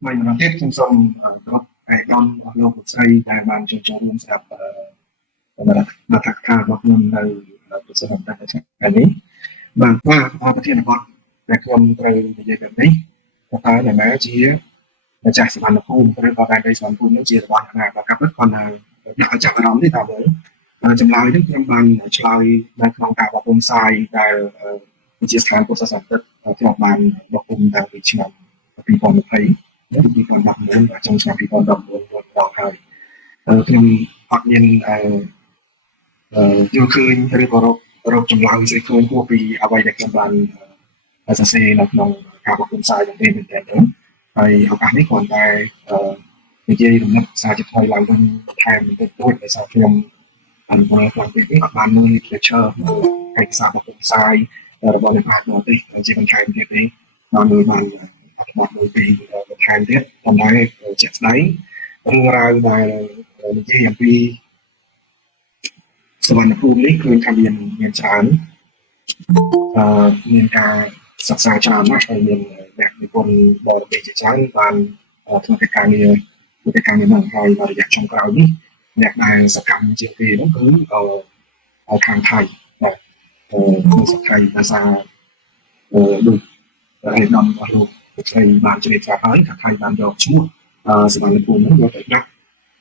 Mình là Tết trong sông có ngày con lâu một giây dài bàn cho luôn sạp mà thật thà một nguồn từ của sự hợp tác cái đấy và qua cái thiên là con để không từ về việc đấy có cái là bé chỉ là chạy sự bàn là khu cái vào đây soạn khu nó chỉ là bạn là và các bất còn là đã chạm vào đó thì tao với trong lại đức trong bàn chơi đang không tạo vào bông sai tại chia sẻ của sản xuất theo bàn đọc cùng tại vị trí vì còn thấy nếu vì còn đọc muốn ở trong sản vì còn đọc muốn đọc thời thì hoặc nhiên yêu khơiឬក៏រកចម្លើយស្អីខ្លួនហួសពីអ្វីដែលខ្ញុំបានសរសេរនៅក្នុងការបកគំសាយទាំងពីរមែនទែនហ្នឹងហើយឱកាសនេះគ្រាន់តែនិយាយរំលឹកសារជាថ្មីឡើងវិញបន្ថែមបន្តិចតួចដោយសារខ្ញុំបានមើលខ្លាំងពេកនេះអត់បានមើល literature មើលឯកសារបកគំសាយរបស់អ្នកប្រាជ្ញមកទេជាបន្ថែមទៀតទេបានមើលបានអត្ថបទមួយពីរបន្ថែមទៀតប៉ុន្តែជាក់ស្ដែងរឿងរ៉ាវដែលនិយាយអំពីសវណ្ណភូមិនេះគឺថាមានច្រើនមានការសិក្សាច្រើនណាស់ហើយមានអ្នកនិពន្ធបរទេសជាច្រើនបានធ្វើកិច្ចការងារនឹងហើយរយៈចុងក្រោយនេះអ្នកដែលសកម្មជាងគេនោះគឺខាងថៃបាទគឺសថៃភាសាដូចឯកឧត្តមរបស់លោកស្រីបានជ្រាបស្រាប់ហើយថាថៃបានយកឈ្មោះសវណ្ណភូមិនោះយកទៅដាក់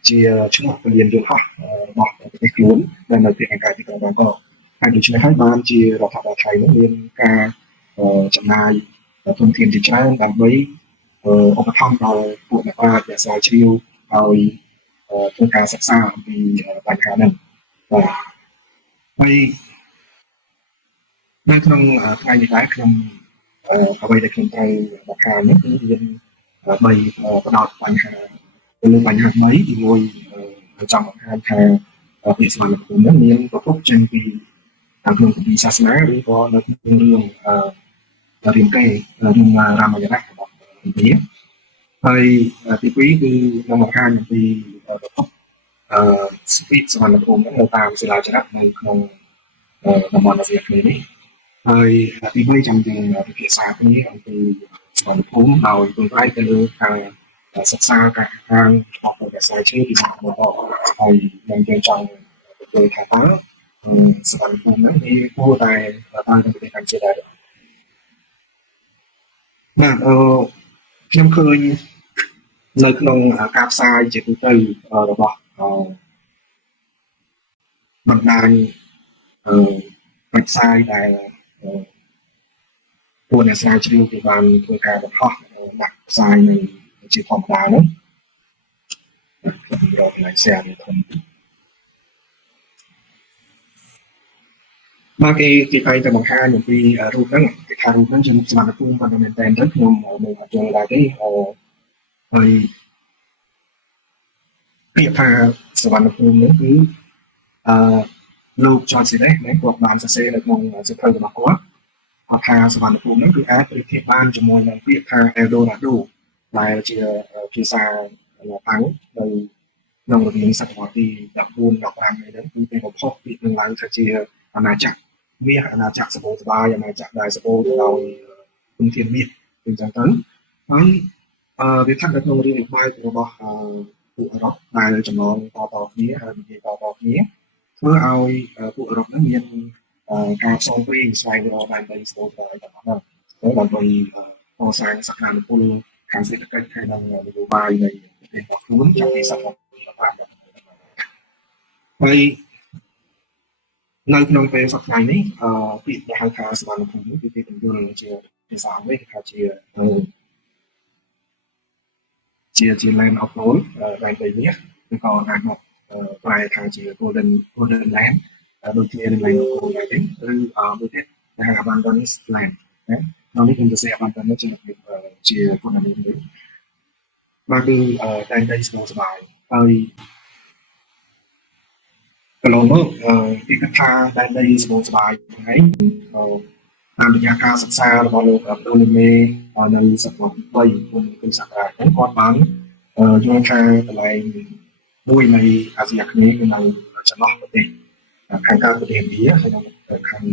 ជាឈ្មោះពលានយន្តហោះរបស់ប្រទេសខ្លួនដែលនៅទីខាងកើតទីក្រុងបាងកកហើយដូច្នេះហើយបានជារដ្ឋាភិបាលថៃនោះមានការចំណាយធនធានជាច្រើនដើម្បីឧបត្ថម្ភដល់ពួកអ្នកប្រាជ្ញអ្នកស្រាវជ្រាវឲ្យធ្វើការសិក្សាអំពីបញ្ហាហ្នឹងបាទហើយនៅក្នុងថ្ងៃនេះដែរខ្ញុំអ្វីដែលខ្ញុំត្រូវបង្ហាញនេះគឺមាន3បដោតបញ្ហាទៅលើបញ្ហាថ្មីទី1ចង់បង្ហាញថាពាក្យសវណ្ណភូមិហ្នឹងមានប្រភពចេញពីក្នុងពិធីសាសនាឬក៏នៅក្នុងរឿងរាមកេរ្តិ៍រឿងរាមាយណៈរបស់ឥណ្ឌាហើយទី2គឺនឹងបង្ហាញអំពីប្រភពស្ពីតសវណ្ណភូមិនៅតាមសិលាចារឹកនៅក្នុងតំបន់អាស៊ីអាគ្នេយ៍នេះហើយទី3ចាំយើងពិភាក្សាគ្នាអំពីសវណ្ណភូមិដោយពង្រៃទៅលើការសិក្សាការខាងរបស់ប្រវត្តិសាស្ត្រជាពីមកហើយយើងចង់ទទួលថាតើសវណ្ណភូមិហ្នឹងវាគួរតែតាមប្រទេសកម្ពុជាដែរបាទខ្ញុំឃើញនៅក្នុងការផ្សាយជាទូទៅរបស់បណ្ដាញផ្សាយដែលពួកអ្នកស្រាវជ្រាវគេបានធ្វើការបង្ហោះដាក់ផ្សាយនៅជាធម្មតានោះខ្ញុំរកកន្លែង share នេះធំមកគេតែតែបង្ហាញអំពីរូបហ្នឹងគេថារូបហ្នឹងជាមុខសវណ្ណភូមិប៉ុន្តែមែនតើខ្ញុំមើលអត់យល់ដែរទេហើយពាក្យថាសវណ្ណភូមិហ្នឹងគឺលោក John Seres ណាគាត់បានសរសេរនៅក្នុងសៀវភៅរបស់គាត់ថាសវណ្ណភូមិហ្នឹងគឺអាចប្រៀបធៀបបានជាមួយនឹងពាក្យថា Eldorado ដែលជាភាសាតាំងនៅក្នុងរវាងសតវត្សទី14 15នេះហ្នឹងគឺពេលបំផុសពាក្យនឹងឡើងថាជាអាណាចក្រមាសអាណាចក្រសបោសបាយអាណាចក្រដែលសបោទៅដោយគុណធានមាសអញ្ចឹងទៅហើយវាស្ថិតនៅក្នុងរឿងបែបរបស់ពួកអឺរ៉ុបដែលចំណងតគ្នាហើយនិយាយតគ្នាធ្វើឲ្យពួកអឺរ៉ុបហ្នឹងមានការផ្សងព្រេងស្វែងរកដើម្បីស្វែងរកទាំងអស់ហ្នឹងដើម្បីកសាងសក្តានុពលខាងសេដ្ឋកិច្ចហើយនិងនយោបាយនៃប្រទេសរបស់ខ្លួនចាប់ពីសតវត្សទី15ហើយនៅក្នុងពេលសប្តាហ៍នេះពាក្យដែលហៅថាសវណ្ណភូមិនេះគឺគេបញ្យល់ជាភាសាអង់គ្លេសគេថាជា land of gold ដែលទៅនេះឬក៏អាចមកប្រែថាជា golden land ដូចជា land of gold ដែរទេឬមួយទៀតគេហៅ abundance land ណានៅនេះខ្ញុំទៅសេ abundance ជាគុណនាមមួយបាទគឺតែដីស្បោសបាយហើយកន្លងមកគេគិតថាដែនដីស្បូនស្បាយហ្នឹងតាមរយៈការសិក្សារបស់លោកដូនីមេនៅសតវត្សទី3មុនគ្រិស្តសករាជហ្នឹងគាត់បានយល់ថាកន្លែងមួយនៃអាស៊ីអាគ្នេយ៍គឺនៅចន្លោះប្រទេសខាងកើតប្រទេសឥណ្ឌាហើយនៅខាង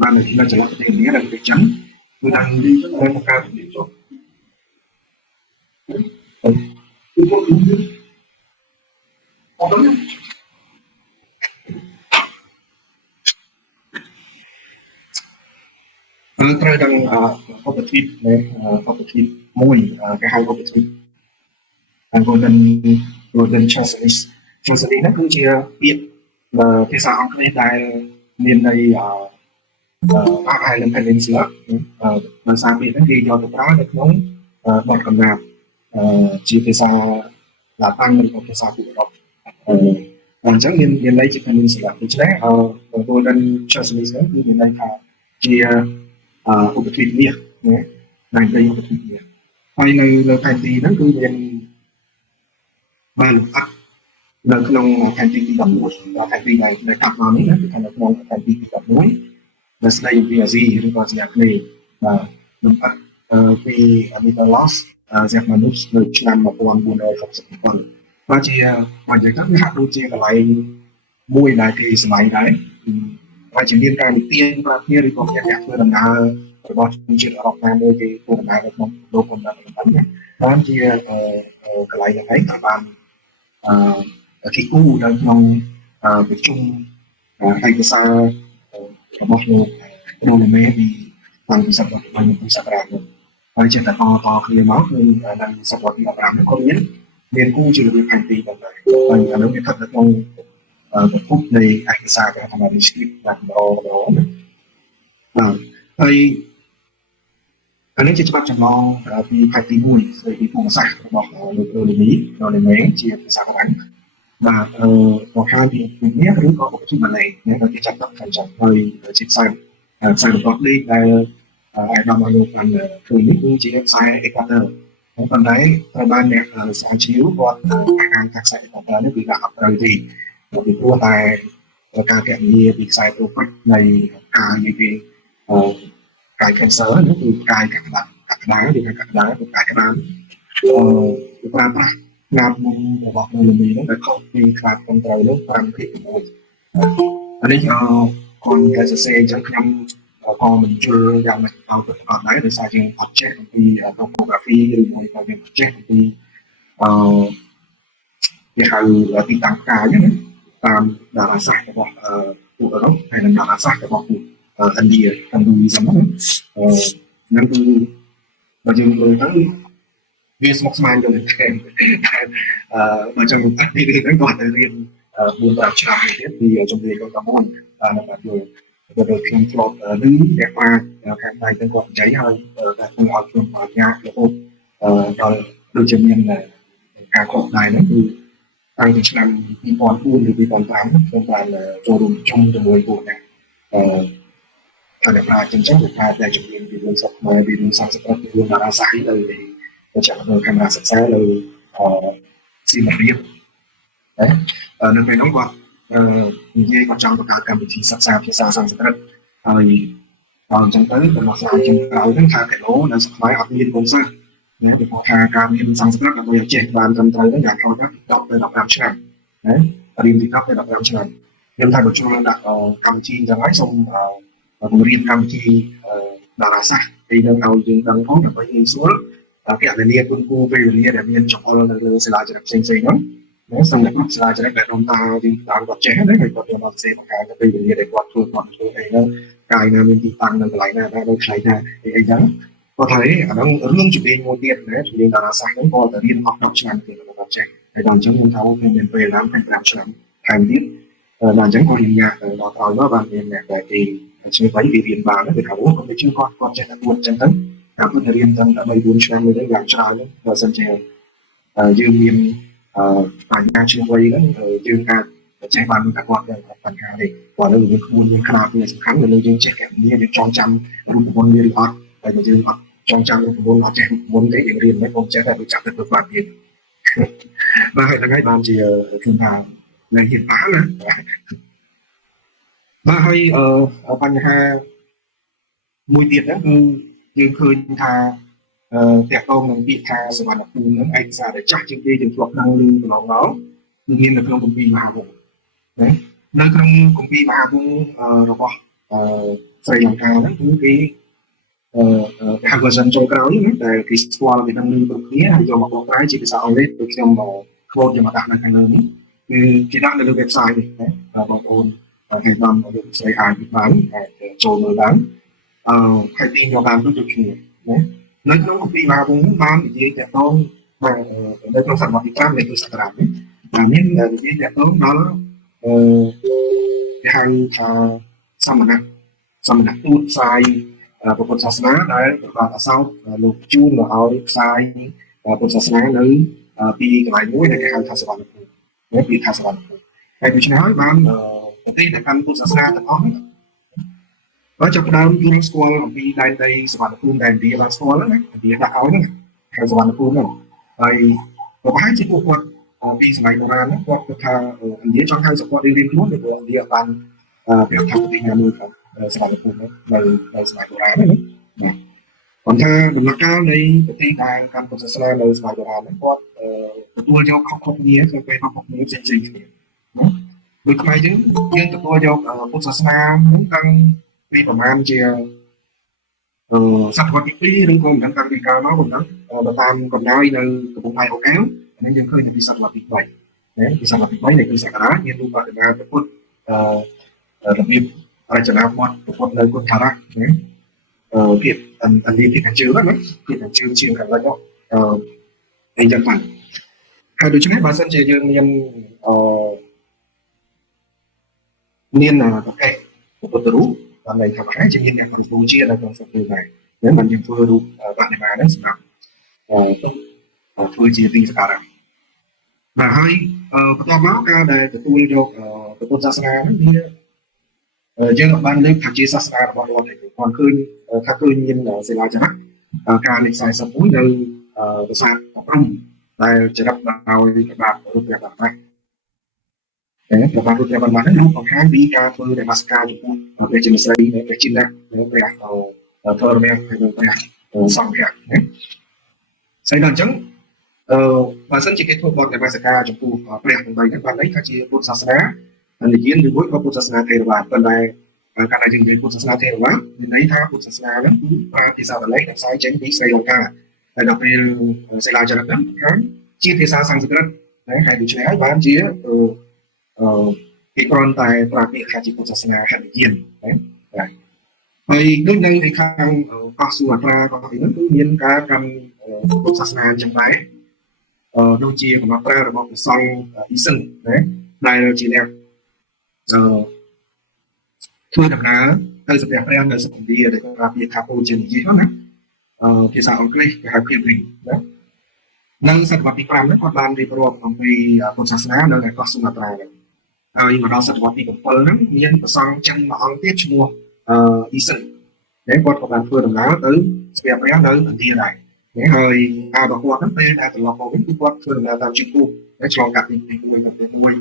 បាននៅចន្លោះប្រទេសឥណ្ឌានិងប្រទេសចិនគឺđang đi rất là cao ត្រូវដឹងឧបទ្វីបឧបទ្វីបមួយគេហៅឧបទ្វីប Golden Chassis ហ្នឹងគឺជាពាក្យភាសាអង់គ្លេសដែលមានន័យIsland Peninsula ភាសាពាក្យហ្នឹងគេយកទៅប្រើនៅក្នុងបទកំណាព្យជាភាសាឡាតាំងឬក៏ភាសាពីអឺរ៉ុបអញ្ចឹងមានន័យជា Peninsula ដូច្នេះGolden Chassis ហ្នឹងគឺមានន័យថាជាឧបទ្វីបមាសណាដែលเป็นឧបទ្វីបមាសហើយនៅលើផែនទីហ្នឹងគឺមានបានអត់នៅក្នុងផែនទីទី11ដល់ផែនទីដែលកាត់មកនេះណាគឺនៅក្នុងផែនទីទី11ដែលស្ដីអំពីអាស៊ីឬក៏អាស៊ីអាគ្នេយ៍បាទលំអិតពីMykonos ជាមនុស្សនៅឆ្នាំ1467បាទជាមកនិយាយទៅហាក់ដូចជាកន្លែងមួយដែលគេសម័យដែរហើយជាមានការនិទានប្រាប់គ្នាឬក៏មានអ្នកធ្វើដំណើររបស់ជនជាតិអឺរ៉ុបណាមួយគេធ្វើដំណើរនៅក្នុងលោកកំណត់ហ្នឹងបានជាកន្លែងហ្នឹងឯងត្រូវបានគេគូនៅក្នុងប្រជុំឯកសាររបស់លោករូណេមេពីតាំងពីសតវត្សទីសក្រានោះហើយចេះតែតគ្នាមកគឺនៅសតវត្សទី15នោះក៏មានគូជារបៀបផែនទីផងដែរហើយអានោះវាស្ថិតនៅក្នុងប្រភពនៃឯកសារគេហៅថា manuscript ដែលម្ដងបាទហើយអានេះជាច្បាប់ចម្លងពីផែនទី1ស្ដីពីភូមិសាស្ត្ររបស់លោករូណេមេជាភាសាបារាំងបាទបង្ហាញពីមាសឬក៏ឧបទ្វីបម៉ាឡេដែលគេចាត់ទុកថាចឹងហើយជាខ្សែរបស់លេខដែលអាយដាមលោកបានឃើញនេះគឺជាខ្សែអេក្វាទ័រប៉ុន្តែត្រូវបានអ្នកស្រាវជ្រាវគាត់អានថាខ្សែអេក្វាទ័រនេះគឺដាក់អត់ត្រូវទេពីព្រោះតែការកណនាពីខ្សែត្រូពិចនៃការនិយាយពីកាយ cancer នេះគឺកាយកក្តារឬកាយកក្តារគឺកាយក្តារគឺប្រើប្រាស់ណាប់មុំរបស់មូលមីនោះដែលខុសពីខ្លាចត្រឹមត្រូវនោះ5%អានេះគាត់តែសរសេរអញ្ចឹងខ្ញុំក៏មិនយល់យ៉ាងម៉េចដល់ទៅអត់ដែរដោយសារយើងអត់ចេះអំពី topography ឬមួយក៏យើងចេះអំពីគេហៅទីតាំងផ្កាយណាតាមតារាសាស្ត្ររបស់ពួកអឺរ៉ុបហើយនិងតារាសាស្ត្ររបស់ពួកឥណ្ឌាHinduismហ្នឹងគឺបើយើងមើលទៅវាស្មុគស្មាញទៅតែបើចង់ទៅទីនេះហ្នឹងគាត់ទៅរៀន4-5 ឆ្នាំទៀតពីជំនាញរបស់តាមនៅបាត់យល់ទៅខ្ញុំធ្លាប់ឮអ្នកប្រាជ្ញខាងដៃទៅគាត់និយាយហើយតែខ្ញុំឲ្យខ្ញុំបញ្ញារហូតដល់ដូចជាមានការខុសដែរហ្នឹងគឺតាំងពីឆ្នាំ2004ឬ2005ខ្ញុំបានចូលរួមជុំជាមួយពួកអ្នកតែអ្នកប្រាជ្ញចឹងថាតែជំនាញពីរឿងសត្វខ្មែរពីរឿងសំស្ក្រឹតពីរឿងតារាសាស្ត្រទៅចាប់នៅកាមេរ៉ាសិក្សាលើស៊ីមរៀបនៅពេលនោះគាត់និយាយគាត់ចង់បង្កើតកម្មវិធីសិក្សាភាសាសំស្ក្រឹតហើយដល់អញ្ចឹងទៅដំណោះស្រាយជាក្រោយហ្នឹងថាកែឡូនៅស្ខ្មែរអត់មានកូនសិស្សណាពីព្រោះថាការរៀនសំស្ក្រឹតដើម្បីឲ្យចេះបានត្រឹមត្រូវហ្នឹងយ៉ាងហោចណាស់10ទៅ15ឆ្នាំណារៀនពី10ទៅ15ឆ្នាំខ្ញុំថាបើចូលដាក់កម្មវិធីអញ្ចឹងហើយសូមបង្រៀនកម្មវិធីតារាសាស្ត្រពីនឹងឲ្យយើងដឹងផងដើម្បីងាយស្រួលគណនាគុណគូពេលវេលាដែលមានចំអល់នៅលើសាលាចរិតផ្សេងៗហ្នឹងណាសម្រាប់សាលាចរិតដែលដំណើរយើងតាមគាត់ចេះហ្នឹងហើយគាត់យកមកផ្សេងបង្កើតទៅពេលវេលាដែលគាត់ធ្វើអីហ្នឹងកាយណាមានទីតាំងនៅកន្លែងណាដែរដូចខ្លៃណាអីចឹងគាត់ថាអាហ្នឹងរឿងជំនាញមួយទៀតណាជំនាញតារាសាស្ត្រហ្នឹងគាត់ទៅរៀនអស់10ឆ្នាំទៀតគាត់ចេះហើយដល់អញ្ចឹងខ្ញុំថាខ្ញុំមានពេលឡើង25ឆ្នាំថែមទៀតដល់អញ្ចឹងគាត់រៀនញ៉ាំដល់ក្រោយមកបានមានអ្នកដែលគេជួយបីគេរៀនបានគេថាអូគាត់ជឿគាត់ចេះតែពួតអញ្ចឹងទៅតាមពិតរៀនตั้งតែ3-4ឆ្នាំនេះយ៉ាងច្រើនបើសិនជាយើងមានបញ្ញាជាវ័យហ្នឹងយើងអាចចេះបានតែគាត់បញ្ហានេះគាត់នៅមានក្បួនមានខ្នាតវាសំខាន់នៅយើងចេះកែមានយើងចងចាំរូបមន្តវាឬអត់តែយើងអត់ចងចាំរូបមន្តអត់ចេះរូបមន្តទេយើងរៀនមិនខ្ញុំចេះតែรู้จักតែធ្វើបានទៀតបាទហើយថ្ងៃបានជាខ្ញុំថានៅហ៊ានបានណាបាទហើយបញ្ហាមួយទៀតហ្នឹងគឺយើងឃើញថាតាក់ទងនឹងពាក្យថាសវណ្ណភូមិនឹងឯកសារដែលចាស់ជាងគេយើងធ្លាប់ដឹងឮកន្លងមកគឺមាននៅក្នុងគម្ពីរមហាវង្សណានៅក្នុងគម្ពីរមហាវង្សរបស់ស្រីលង្កាហ្នឹងគឺគេ cái hàng version trong cái đó để cái squad Việt Nam mình được nghĩa hay do một cái chỉ cái sao đấy được xem vào code cho mà đặt là cái lớn chỉ đặt được website này đấy và bọn ôn cái làm được xây hàng bị bán trồi người bán hay tin vào bán được nhiều đấy nói nó công ty mà cũng bán thì gì đẹp không mà đây trong sản phẩm Việt Nam này tôi sẽ làm nên là gì đẹp không đó cái hàng xong mình đặt tút sai bộ phận sát ná đấy và tại sao lục chu là ao sai bộ sát ná nữ vì cái này mũi này cái hàng thasa bản nếu bị thasa bản hay bị nói bán cái tên là căn bộ sát ná tập on và trong đó Ural School vì đây đây sản phẩm đèn đi là school đấy thì đã áo đấy hàng sản phẩm này rồi có hai chiếc bộ quần vì sản phẩm này quần được thà anh đi trong hai sản phẩm đi liên luôn được anh đi ở bàn biểu thảo tình nhà mười không sản phẩm này này sản phẩm này cònถ้า ដំណាក់កាលនៃប្រទេសដែលកម្ពុជាសាសនានៅស្មារតីគាត់ទទួលយកខុសៗគ្នាទៅពេលខុសៗគ្នាផ្សេងៗគ្នាដូចខ្មែរយើងទទួលយកពុទ្ធសាសនាហ្នឹងតាំងពីប្រហែលជាសតវត្សទី2ឬក៏មិនដឹងតាំងពីកាលមកមិនដឹងទៅតាមកំណើយនៅកំពង់ផែអូកែវហ្នឹងយើងឃើញពីសតវត្សទី3ណាពីសតវត្សទី3នៃគ្រិស្តសករាជមានរូបបដិមាពុទ្ធរបៀបរចនាបថពុទ្ធនៅគុណថារៈណាភាពอันนี้ที่กันชื่อว่านะที่กันชื่อกันแล้วก็ไอ้จังหวัดโดยเฉพาะบาสันเจยังmiền là có cái một cái rú và này thằng khác chỉ miền này còn phù chia là còn phù này nếu mình dùng phù rú bạn này mà đấy là phù chia tinh cả rồi và hai tôi báo ca để tôi được tôi ra sana nó dân ban lên thằng chia sana là bọn nó còn khơi thằng khơi nhìn là sẽ là cho nó ca lịch sai sắp cuối nơi xa tập trung đây chỉ đắp vào các bạn ở việc làm này các bạn được làm nó lúc còn hai đi ca phơi để mascara chụp về trên xây về trên đây về thơ về xong kìa xây đàn trắng và sân chỉ kết thúc bọn để mascara chụp về cùng với các bạn lấy các chị buôn sasana anh đi kiến đi với buôn sasana theo và bên này cái này dừng về buôn sasana theo quá nên lấy thang buôn sasana đó thì sao lấy làm sai tránh tí xây đồ ca đặc biệt xây lại cho nó lắm chia thì sao sang sự đấy hay bị chế bán chia cái con tài và cái khai chỉ của sát na hạt yên đấy hay lúc này thì khang có sự ra có thì nó tự nhiên cả căn của sát na trong đấy đôi chia của nó ra là một song ý sinh đấy này là chỉ đẹp thôi đập ná đây sẽ đẹp em là sẽ cùng đi để làm việc khá ô trên gì đó nè thì sao cái hai phiên hình đấy nâng sản phẩm làm đấy còn ban thì rồi còn vì của sát na nó lại có sự ra nhưng mà đó sản phẩm thì cũng phần lắm nhưng mà sang chân mà ăn tiết mua ý sinh để con của bạn vừa đồng lá tới việc bé tới ở kia này để hơi bà quan nó đây là từ lọc vào với quan vừa là làm chim cu để cho cả thì nuôi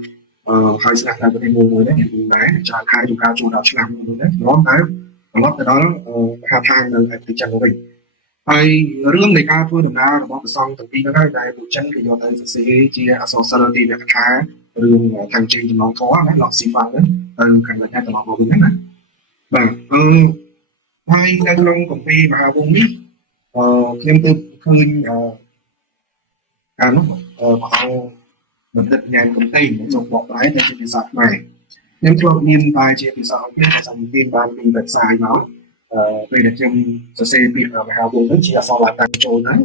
hơi sẽ là có thể mua đấy để đấy cho hai chục cao chủ đạo cho làm mua đấy nó cái lót cái đó hạ thang là cái chân của mình hay riêng này cao vừa đồng lá là bọn xong từ khi nó đây một chân thì do tới sẽ chia số salary thì là khá đường thành trình thì nó có đấy lọt xì phẳng đấy từ càng người ta từ lọt vào bên này và hai đang long công ty và vùng mít thêm từ khơi lúc họ mình định ngàn công ty để dùng bộ lái để trên sạc này nên cho nhiên tài trên thì sao biết là dòng tiền bàn mình vật xài nó về để trong xe bị ở hà vùng nước chỉ là sau là tăng trôi đấy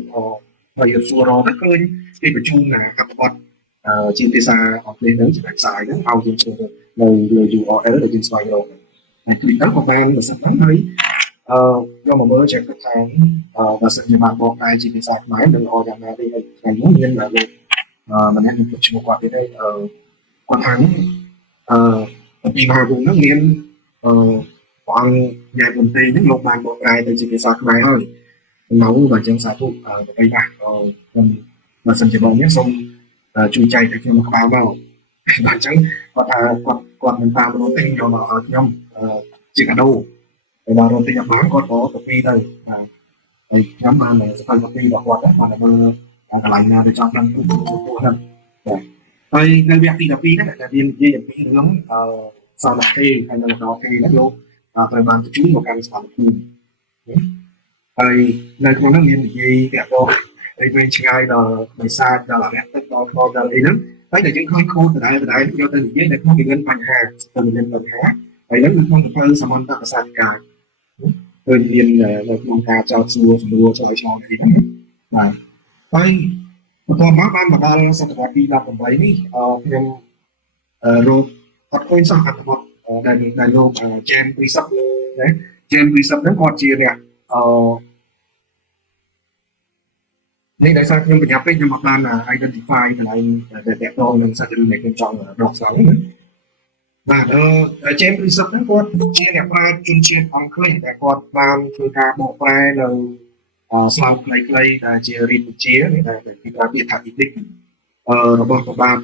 và hiện xua đó rất khơi thì phải chung là các con trên thế xa hoặc lên đến chỉ phải xài nó ao trên trường lời dù ở để trên xoay rồi này thì đó của bạn là sắp lắm đấy do mà mới chạy khách hàng và sự như bạnบอกai chỉ bị sạc máy đừng hỏi rằng là đây ngày muốn nhiên là mình em được chịu qua tới đây qua tháng vì mà vùng nước miền khoảng ngày vùng tây những lục bànบอกai thì chỉ bị sạc máy thôi nấu và chân xả thuốc đây bạc mà sân chỉ bóng nhé xong chui chạy thì khi mà báo vào và chẳng còn mình ta một tinh rồi mà ở trong chỉ cả đâu để mà tinh nhập bán có tập đi đây nhóm mà này sẽ phải tập đi vào quạt đấy mà là lạnh để cho năng của hơn đây nơi việc đi tập đi đấy là viên gì cái hướng sau là khi hay là đó khi đất luôn thời gian chú một căn sản phẩm ហើយនៅក្នុងនោះមាននិយាយតាក់ទងឲ្យវិញឆ្ងាយដល់ដោយសារដល់អរិយទឹកដល់ផងដល់អីហ្នឹងហើយតែយើងឃើញខូដដដែលយកទៅនិយាយនៅក្នុងវិមានបញ្ហាទៅវិមានបញ្ហាហើយនឹងនៅក្នុងសភៅសមន្តកសាស្ត្រកាយឃើញមាននៅក្នុងការចោទសួរសំណួរឆ្លើយឆ្លងអីហ្នឹងបាទហើយបន្តមកបានមកដល់សតវត្សទី18នេះខ្ញុំរកអត់ឃើញសោះអត្ថបទដែលលោក James Bishop ណា James Bishop ហ្នឹងគាត់ជាអ្នកនេះដោយសារខ្ញុំបញ្ញាពេកខ្ញុំអត់បាន identify កន្លែងដែលតកតងនឹងសាច់រឿងដែលខ្ញុំចង់រកស្រាយណាបាទJames Bishop ហ្នឹងគាត់ជាអ្នកប្រាជ្ញជនជាតិអង់គ្លេសដែលគាត់បានធ្វើការបកប្រែនៅស្លោកខ្លីៗដែលជារៀបវិជាដែលគេប្រើពាក្យថា ethic របស់ប្របាទ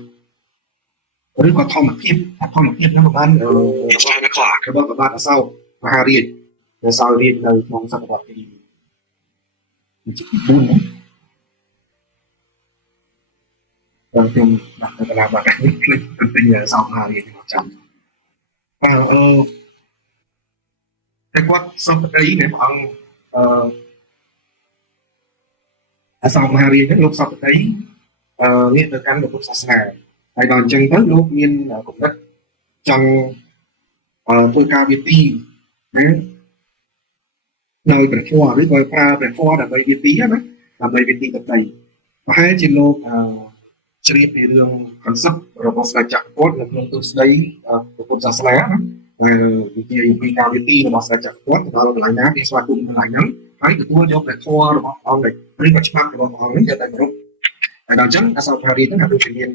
ឬក៏ធម្មភាពហ្នឹងបានរបស់ប្របាទអសោកមហារាជដែលសោយរាជនៅក្នុងសតវត្សទី4ណាខ្ញុំដាក់ទៅកន្លងបាត់នេះភ្លេចទៅពេញសោកមហារាជខ្ញុំចាំតែគាត់សុខដីនៃព្រះអង្គអសោកមហារាជហ្នឹងលោកសុខដីងាកទៅកាន់ពុទ្ធសាសនាហើយដល់អញ្ចឹងទៅលោកមានគំនិតចង់ធ្វើការវិទីណាដោយព្រះធម៌ឬក៏ប្រើព្រះធម៌ដើម្បីវិទីណាដើម្បីវិទីបតីប្រហែលជាលោកជ្រាបពីរឿង concept របស់ស្ដេចចក្រពត្តិនៅក្នុងទស្សន័យពុទ្ធសាសនាណាដែលវិជាពីការវិទីរបស់ស្ដេចចក្រពត្តិទៅដល់កន្លែងណាគេស្វាគមន៍កន្លែងហ្នឹងហើយទទួលយកព្រះធម៌របស់អង្គឬក៏ច្បាប់របស់អង្គនេះយកទៅគោរពហើយដល់អញ្ចឹងអសោកមហារាជហ្នឹងដូចជាមាន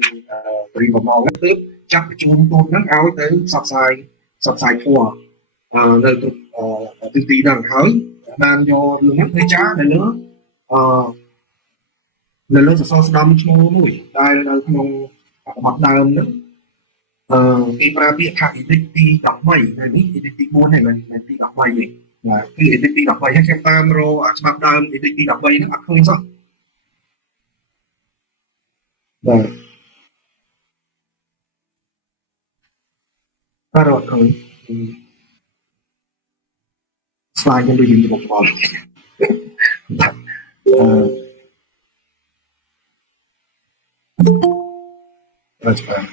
បរិបទមកហ្នឹងទើបចាប់បញ្ជូនទូតហ្នឹងឲ្យទៅផ្សព្វផ្សាយធម៌នៅទិសទីហ្នឹងហើយបានយករឿងហ្នឹងទៅចារនៅលើសសរស្តម្ភឈ្មោះមួយដែលនៅក្នុងបទដើមហ្នឹងគេប្រើពាក្យថា edit ទី13ហើយនេះ edit ទី4ហើយមិនទី13ទេបាទគឺ edit ទី13ហើយខ្ញុំតាមរកច្បាប់ដើម edit ទី13ហ្នឹងអត់ឃើញសោះបាទតែរត់ឃើញស្លាយខ្ញុំដូចយើងមកបល់បាទបាទ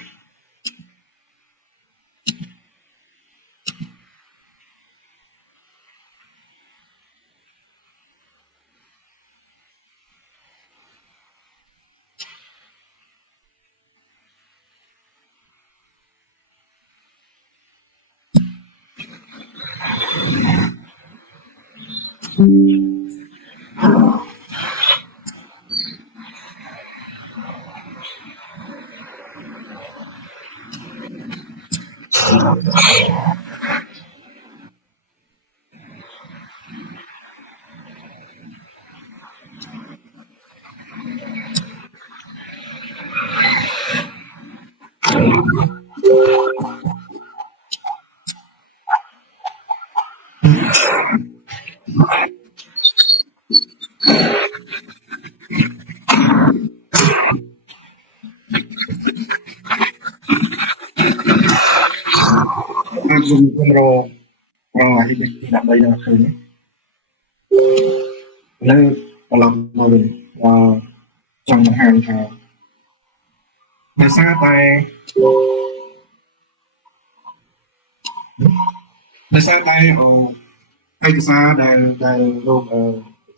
ខ្ញុំរកedit ទី13ហ្នឹងឃើញលើបន្លំមកវិញចង់បង្ហាញថាដោយសារតែឯកសារដែលលោក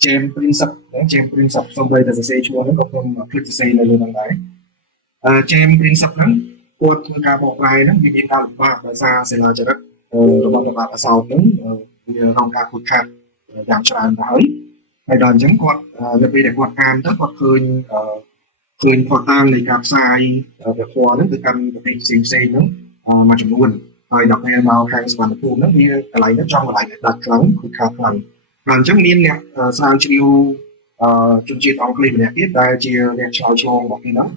James Bishop សូម្បីតែសរសេរឈ្មោះហ្នឹងក៏ខ្ញុំភ្លេចសរសេរនៅលើហ្នឹងដែរJames Bishop ហ្នឹងគាត់ធ្វើការបកប្រែហ្នឹងវាមានការលំបាកដោយសារសេនាចរិតរបស់ប្របាទអសោកហ្នឹងវារងការខូចខាតយ៉ាងច្រើនទៅហើយដល់អញ្ចឹងគាត់នៅពេលដែលគាត់អានទៅគាត់ឃើញផុសតាងនៃការផ្សាយព្រះធម៌ហ្នឹងទៅកាន់ប្រទេសផ្សេងៗហ្នឹងមួយចំនួនហើយដល់ពេលមកខាងសវណ្ណភូមិហ្នឹងវាកន្លែងហ្នឹងចង់កន្លែងដាច់ខ្លាំងខូចខាតខ្លាំងហើយអញ្ចឹងមានអ្នកស្រាវជ្រាវជនជាតិអង់គ្លេសម្នាក់ទៀតដែលជាអ្នកឆ្លើយឆ្លងរបស់គេហ្នឹង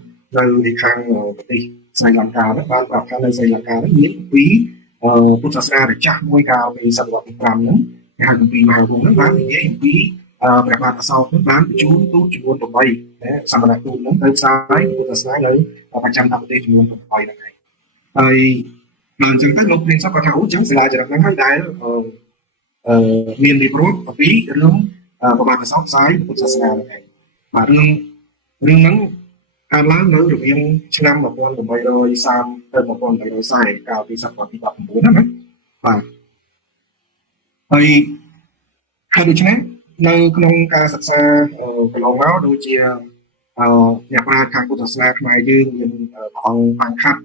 នៅខាងប្រទេសស្រីលង្កាហ្នឹងបានប្រាប់ថានៅស្រីលង្កាហ្នឹងមានពីពុទ្ធសាសនាដែលចាស់មួយកាលពីសតវត្សទី5ហ្នឹងគេហៅពីមហាវង្សហ្នឹងបាននិយាយពីព្រះបាទអសោកហ្នឹងបានបញ្ជូនទូតចំនួន8ណាសមណទូតហ្នឹងទៅផ្សាយពុទ្ធសាសនានៅប្រចាំប្រទេសចំនួន8ហ្នឹងហើយអញ្ចឹងទៅលោកព្រានសពគាត់ថាអូអញ្ចឹងសាលាចរិតហ្នឹងហើយដែលមានរៀបរាប់អំពីរឿង ប្រមាណសោកស្ដាយពុទ្ធសាសនាហ្នឹងឯងបាទរឿងហ្នឹងកើតឡើងនៅរវាងឆ្នាំ1830ទៅ1840កាលពីសតវត្សទី19ណាបាទហើយដូច្នេះនៅក្នុងការសិក្សាកន្លងមកដូចជាអ្នកប្រាជ្ញខាងពុទ្ធសាសនាខ្មែរយើងមានព្រះអង្គបង្ខាត់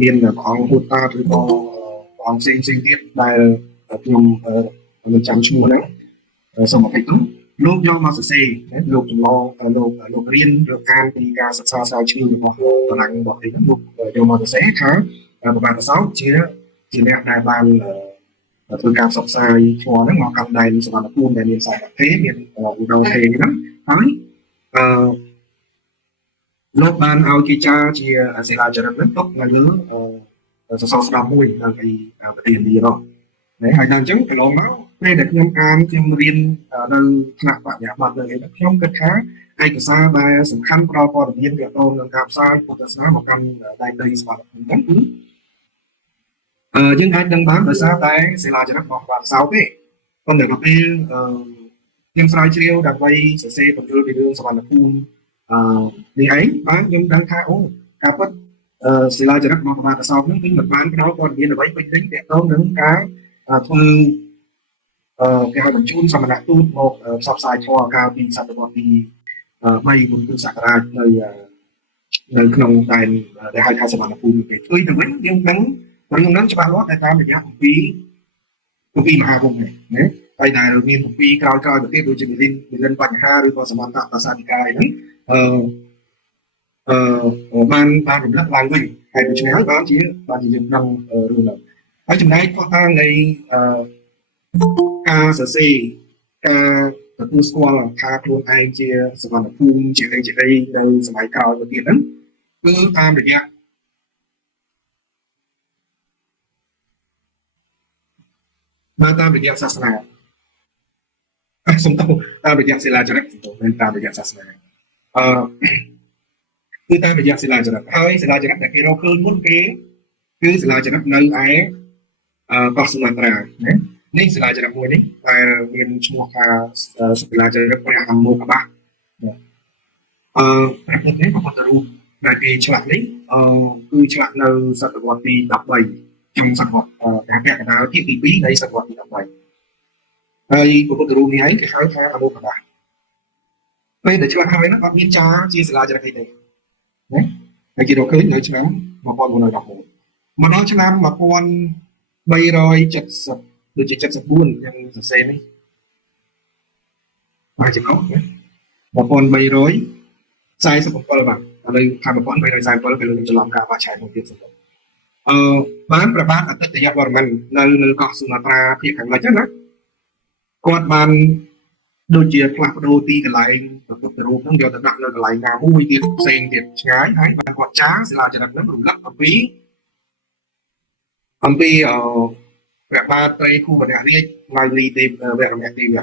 មានព្រះអង្គពុទ្ធតាឬក៏ព្រះអង្គផ្សេងទៀតដែលខ្ញុំមិនចាំឈ្មោះហ្នឹងសូមអភ័យទោសលោកយកមកសរសេរលោកចម្លងលោករៀនលោកអានពីការសិក្សាស្រាវជ្រាវរបស់បរិញ្ញាបត្រហ្នឹងលោកយកមកសរសេរថាប្របាទសោជាអ្នកដែលបានធ្វើការផ្សព្វផ្សាយធម៌ហ្នឹងមកកាន់ដែនសវណ្ណភូមិដែលមានសារទេមានឧត្តរទេហ្នឹងហើយលោកបានឲ្យគេចាជាសិលាចារឹកហ្នឹងទុកនៅលើសសរស្តម្ភមួយនៅឯប្រទេសឥណ្ឌានោះហើយដល់អញ្ចឹងកន្លងមកពេលដែលខ្ញុំអានខ្ញុំរៀននៅថ្នាក់បញ្ញាបត្រនៅឯនោះខ្ញុំគិតថាឯកសារដែលសំខាន់ផ្ដល់ព័ត៌មានទាក់ទងនឹងការផ្សាយពុទ្ធសាសនាមកកាន់ដែនដីសវណ្ណភូមិហ្នឹងគឺយើងអាចដឹងបានដោយសារតែសិលាចារឹករបស់បាទសោទេប៉ុន្តែដល់ពេលខ្ញុំស្រាវជ្រាវដើម្បីសរសេរបញ្យល់ពីរឿងសវណ្ណភូមិនេះឯងបានខ្ញុំដឹងថាអូការពិតសិលាចារឹករបស់បាទសោហ្នឹងគឺមិនបានផ្ដល់ព័ត៌មានអ្វីពេញលេញទាក់ទងនឹងការធ្វើគេហៅបញ្ជូនសមណទូតមកផ្សព្វផ្សាយធម៌កាលពីសតវត្សទី3មុនគ្រិស្តសករាជនៅក្នុងដែនដែលហៅថាសវណ្ណភូមិនេះជួយទៅវិញយើងដឹងរឿងហ្នឹងច្បាស់លាស់តែតាមរយៈគម្ពីរមហាវង្សណាហើយដែលមានគម្ពីរក្រោយទៅទៀតដូចជាមិលិនបញ្ហាឬក៏សមន្តបសាទិកាយហ្នឹងបានរំលឹកឡើងវិញហើយដូច្នេះហើយបានជាយើងដឹងរឿងហ្នឹងហើយចំណែកផុសតាងនៃការសរសេរការទទួលស្គាល់ថាខ្លួនឯងជាសវណ្ណភូមិជាអីនៅសម័យក្រោយទៅទៀតហ្នឹងគឺតាមរយៈសាសនាសំដៅតាមរយៈសិលាចារឹកមិនតាមរយៈសាសនាគឺតាមរយៈសិលាចារឹកហើយសិលាចារឹកដែលគេរកឃើញមុនគេគឺសិលាចារឹកនៅឯកោះសុមាត្រាណានេះសិលាចារឹកមួយនេះដែលមានឈ្មោះថាសិលាចារឹកព្រះអមោកបាសព្រះពុទ្ធនេះព្រះពុទ្ធរូបដែលគេឆ្លាក់នេះគឺឆ្លាក់នៅសតវត្សទី13ក្នុងសតវត្សការពាក់កណ្ដាលទី2នៃសតវត្សទី13ហើយព្រះពុទ្ធរូបនេះឯងគេហៅថាអមោកបាសពេលដែលឆ្លាក់ហើយហ្នឹងអត់មានចាជាសិលាចារឹកទេណាហើយគេរកឃើញនៅឆ្នាំ1911មកដល់ឆ្នាំ1370ដូចជា74យ៉ាងសរសេរនេះហើយចំណុច1347បាទឥឡូវខាង1347ពេលខ្ញុំច្រឡំការបាក់ឆែកមួយទៀតសម្រាប់បានប្របាទអតិថិយវរ្ម័ននៅកោះសុមាត្រាភាគខាងលិចណាគាត់បានដូចជាផ្លាស់ប្ដូរទីកន្លែងព្រះពុទ្ធរូបហ្នឹងយកទៅដាក់នៅកន្លែងណាមួយទៀតផ្សេងទៀតឆ្ងាយហើយបានគាត់ចាសិលាចារឹកហ្នឹងរំលឹកអំពីព្រះបាទត្រីភូវនរាជម៉ៅលីទេវវរមៈទេវៈណា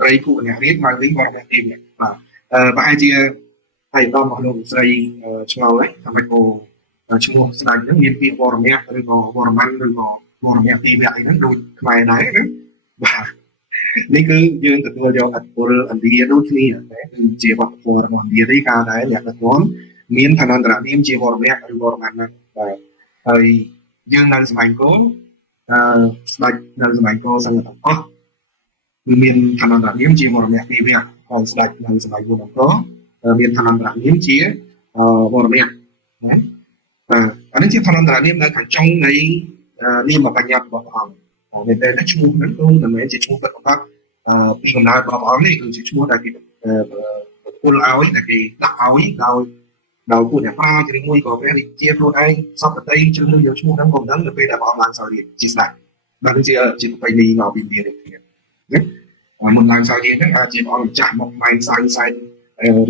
ត្រីភូវនរាជម៉ៅលីវរមៈទេវៈបាទប្រហែលជាហើយឧត្តមរបស់លោកស្រីឆ្ងល់ហ្នឹងថាមិនគោឈ្មោះស្ដេចហ្នឹងមានពាក្យវរមៈឬក៏វរ្ម័នឬក៏វរមៈទេវៈអីហ្នឹងដូចខ្មែរដែរណាបាទនេះគឺយើងទទួលយកអត្តពលឥណ្ឌាដូចគ្នាណាគឺជាវប្បធម៌របស់ឥណ្ឌាទេការដែលអ្នកដឹកនាំមានឋានន្តរនាមជាវរមៈឬវរ្ម័នណាបាទហើយយើងនៅសម័យអង្គរស្ដេចនៅសម័យអង្គរសឹងទាំងអស់គឺមានឋានន្តរនាមជាវរមៈទេវៈហើយស្ដេចនៅសម័យមុនអង្គរមានឋានន្តរនាមជាវរមៈណាបាទអានេះជាឋានន្តរនាមនៅខាងចុងនៃនាមបញ្ញត្តិរបស់ព្រះអង្គនៅពេលឈ្មោះហ្នឹងគឺមិនមែនជាឈ្មោះពិតប្រាកដពីកំណើតរបស់ព្រះអង្គនេះគឺជាឈ្មោះដែលគេពលឲ្យដែលគេដាក់ឲ្យដោយពួកអ្នកប្រាជ្ញឬមួយក៏ព្រះរាជាខ្លួនឯងសពតិជ្រើសរើសយកឈ្មោះហ្នឹងក៏មិនដឹងនៅពេលដែលព្រះអង្គឡើងសោយរាជជាស្ដេចបាទជាប្រពៃណីមកពីនេះទៀតណាមុនឡើងសោយរាជហ្នឹងអាចជាព្រះអង្គម្ចាស់មកម៉ែងសៅសែន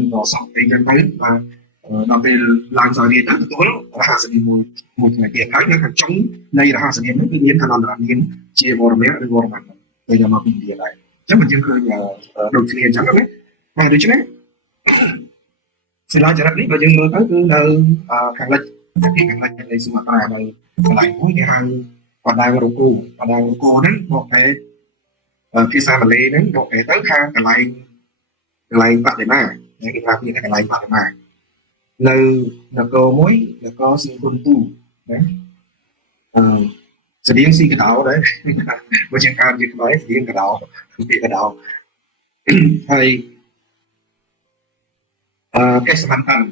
ឬក៏សពតិចឹងទៅបាទដល់ពេលឡើងសោយរាជហ្នឹងទទួលរហស្សនាមួយថ្ងៃទៀតហើយនៅខាងចុងនៃរហស្សនានេះគឺមានឋានន្តរនាមជាវរមៈឬវរ្ម័នទៅយកមកពីឥណ្ឌាដែរអញ្ចឹងយើងឃើញដូចគ្នាអញ្ចឹងណាបាទដូច្នេះសិលាចារឹកនេះបើយើងមើលទៅគឺនៅខាងលិចពីខាងលិចនៃសុមាត្រានៅកន្លែងមួយគេហៅបដាងរូគូហ្នឹងមកតែ ភាសាម៉ាឡេហ្នឹងមកគេទៅខាងកន្លែងបដិមាគេប្រាប់ពីកន្លែងបដិមានៅនគរមួយនគរស៊ីគុនទូណាអឺស្តៀងស៊ីកដោដែរបើជាការនិយាយខ្មែរស្តៀងកដោពីកដោហើយកេសមិនតាន់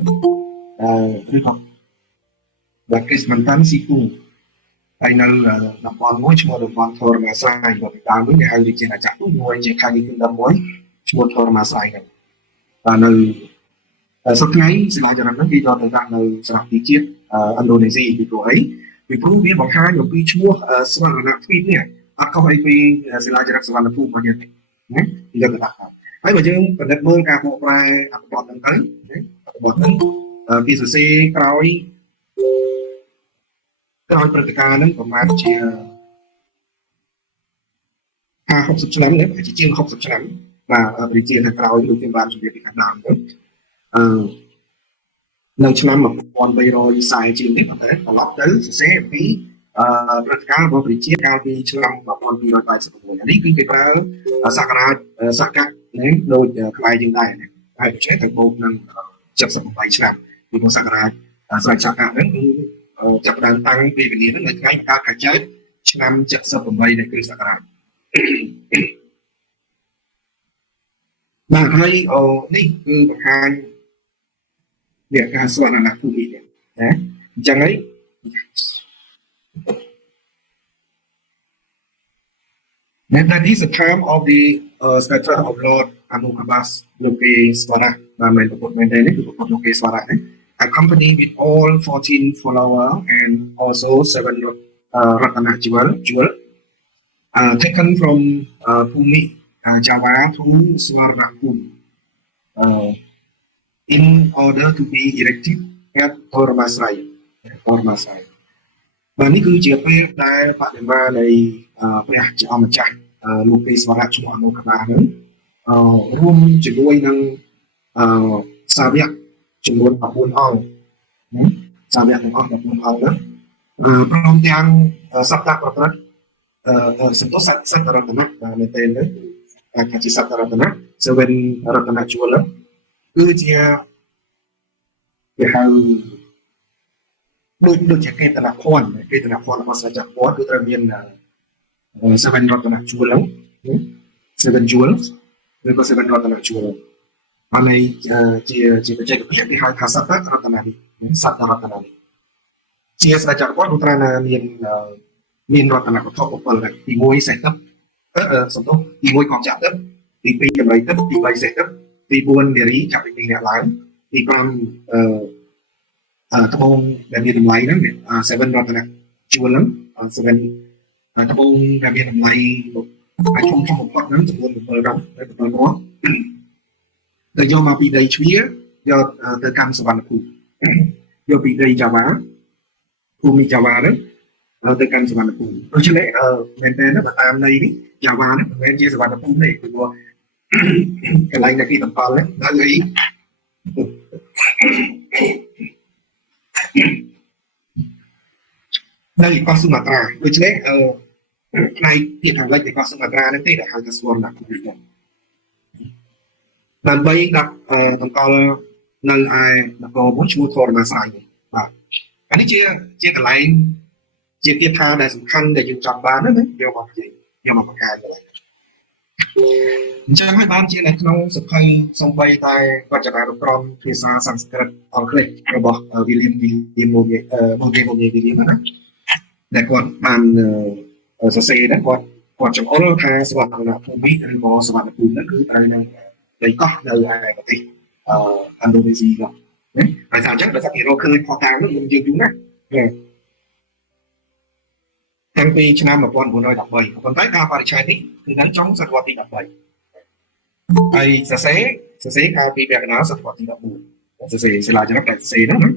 ឬក៏ដែលកេសមិនតាន់ស៊ីគុំហើយនៅតំបន់មួយឈ្មោះតំបន់ធរមាស្រ័យក៏ពីដើមវិញគេហៅវាជាអាចារ្យមួយជាខេត្តនេះគឺដល់មួយឈ្មោះធរមាស្រ័យហ្នឹងបាទនៅសប្តាហ៍ថ្ងៃស្លាយចរន្តហ្នឹងគេយកទៅដាក់នៅសហជីវជាតិឥណ្ឌូនេស៊ីពីព្រោះអីពីព្រោះវាបង្ហាញអំពីឈ្មោះស្វរណៈទ្វីបនេះអត់ខុសអីពីស្លាយចរន្តសវណ្ណភូមិរបស់យើងទេណាយកទៅដាក់ហើយបើយើងពិនិត្យមើលការបកប្រែអត្ថបទហ្នឹងទៅអត្ថបទហ្នឹងពីសរសេរក្រោយព្រឹត្តិការណ៍ហ្នឹងប្រហែលជា50-60 ឆ្នាំនេះជាជាង60ឆ្នាំបាទប្រជានៅក្រោយដូចជាបានជម្រាបពីខាងដើមទៅនៅឆ្នាំ1340ជាងនេះប៉ុន្តែត្រឡប់ទៅសរសេរពីព្រឹត្តិការណ៍របស់ប្រជាកាលពីឆ្នាំ1286នេះគឺគេប្រើសក្ការៈសកៈនេះដូចខ្មែរយើងដែរហើយដូច្នេះទៅបូកនឹង78ឆ្នាំពីសក្ការៈស្រេចសកៈហ្នឹងគឺចាប់ផ្ដើមតាំងពីវេលាហ្នឹងនៅថ្ងៃកើតខែចែកឆ្នាំ78នៃគ្រិស្តសករាជបាទហើយនេះគឺបង្ហាញវាការស្វរណៈភូមិនេះណាអញ្ចឹងហើយ That is the term of the statue of Lord Anuhabhas Lokeswara បាទមែនប្រពុតមែនទេនេះគឺប្រពុតLokeswara ណាaccompanied with all 14 followers and also 7 Ratana jewel taken from Bhumi Java to Swarnakul in order to be erected at Thoramasrai បាទនេះគឺជាពេលដែលបដិមានៃព្រះចៅម្ចាស់លោកទេស្វរៈឈ្មោះអនុកបាហ្នឹងរួមជាមួយនឹងសាវកចំនួន14អង្គសាវកទាំងអស់14អង្គហ្នឹងព្រមទាំងសព្ទប្រព្រឹត្តសន្តោសសត្តរតនៈមែនទេហ្នឹងថាជាសត្តរតនៈ7រតនៈជួលគឺជាគេហៅដូចជាកេតនភ័ណ្ឌរបស់សាច់ពណ៌គឺត្រូវមាន7រតនៈជួលហ្នឹង7 jewels ឬក៏7រតនៈជួលអានេះជាបច្ចេកទេសគេហៅថាសត្តរតនៈនេះសត្តរតនៈនេះជាស្ដេចចក្រពតគឺត្រូវមានរតនៈវត្ថុ7ដែរទី1សេះទឹកសំទោសទី1កងចាក់ទឹកទី2តម្រៃទឹកទី3សេះទឹកទី4នារីចាប់ពី2អ្នកឡើងទី5ត្បូងដែលមានតម្លៃហ្នឹង7រតនៈជួលហ្នឹង7ត្បូងដែលមានតម្លៃហើយធំបំផុតហ្នឹងចំនួន7រង7គ្រាប់ដែលយកមកពីដីជ្វាយកទៅកម្មសវណ្ណភូមិយកពីដីចាវ៉ាភូមិចាវ៉ាហ្នឹងទៅកម្មសវណ្ណភូមិដូច្នេះមែនតើបើតាមន័យនេះចាវ៉ាហ្នឹងមិនមែនជាសវណ្ណភូមិទេព្រោះកន្លែងដែលគេតម្កល់ហ្នឹងដល់អីនៅកោះស៊ូម៉ាត្រាដូច្នេះផ្នែកទីខាងលិចនៃកោះស៊ូម៉ាត្រាហ្នឹងទេដែលហៅថាស្វរណៈភូមិហ្នឹងដើម្បីដាក់តម្កល់នៅឯនគរមួយឈ្មោះធរមាស្រ័យបាទអានេះជាកន្លែងជាទីឋានដែលសំខាន់ដែលយើងចង់បានណាយកមកនិយាយយកមកបង្ហាញទៅអញ្ចឹងហើយបានជានៅក្នុងសភៅសំបីតែវចនានុក្រមភាសាសំស្ក្រឹតអង់គ្លេសរបស់ William William ណាដែលគាត់បានសរសេរហ្នឹងគាត់ចង្អុលថាសវណ្ណភូមិឬក៏សវណ្ណភូមិហ្នឹងគឺត្រូវនឹងដីកោះនៅឯប្រទេសឥណ្ឌូនេស៊ីនោះណាហើយថាអញ្ចឹងបើសិនគេរកឃើញផតាំងនោះយើងយូរណាស់តាំងពីឆ្នាំ1913ប៉ុន្តែការបរិច្ឆេទនេះគឺនៅចុងសតវត្សទី13ហើយសរសេរកាលពីពាក់កណ្ដាលសតវត្សទី14សរសេរសិលាចារឹកដែលសរសេរហ្នឹងណា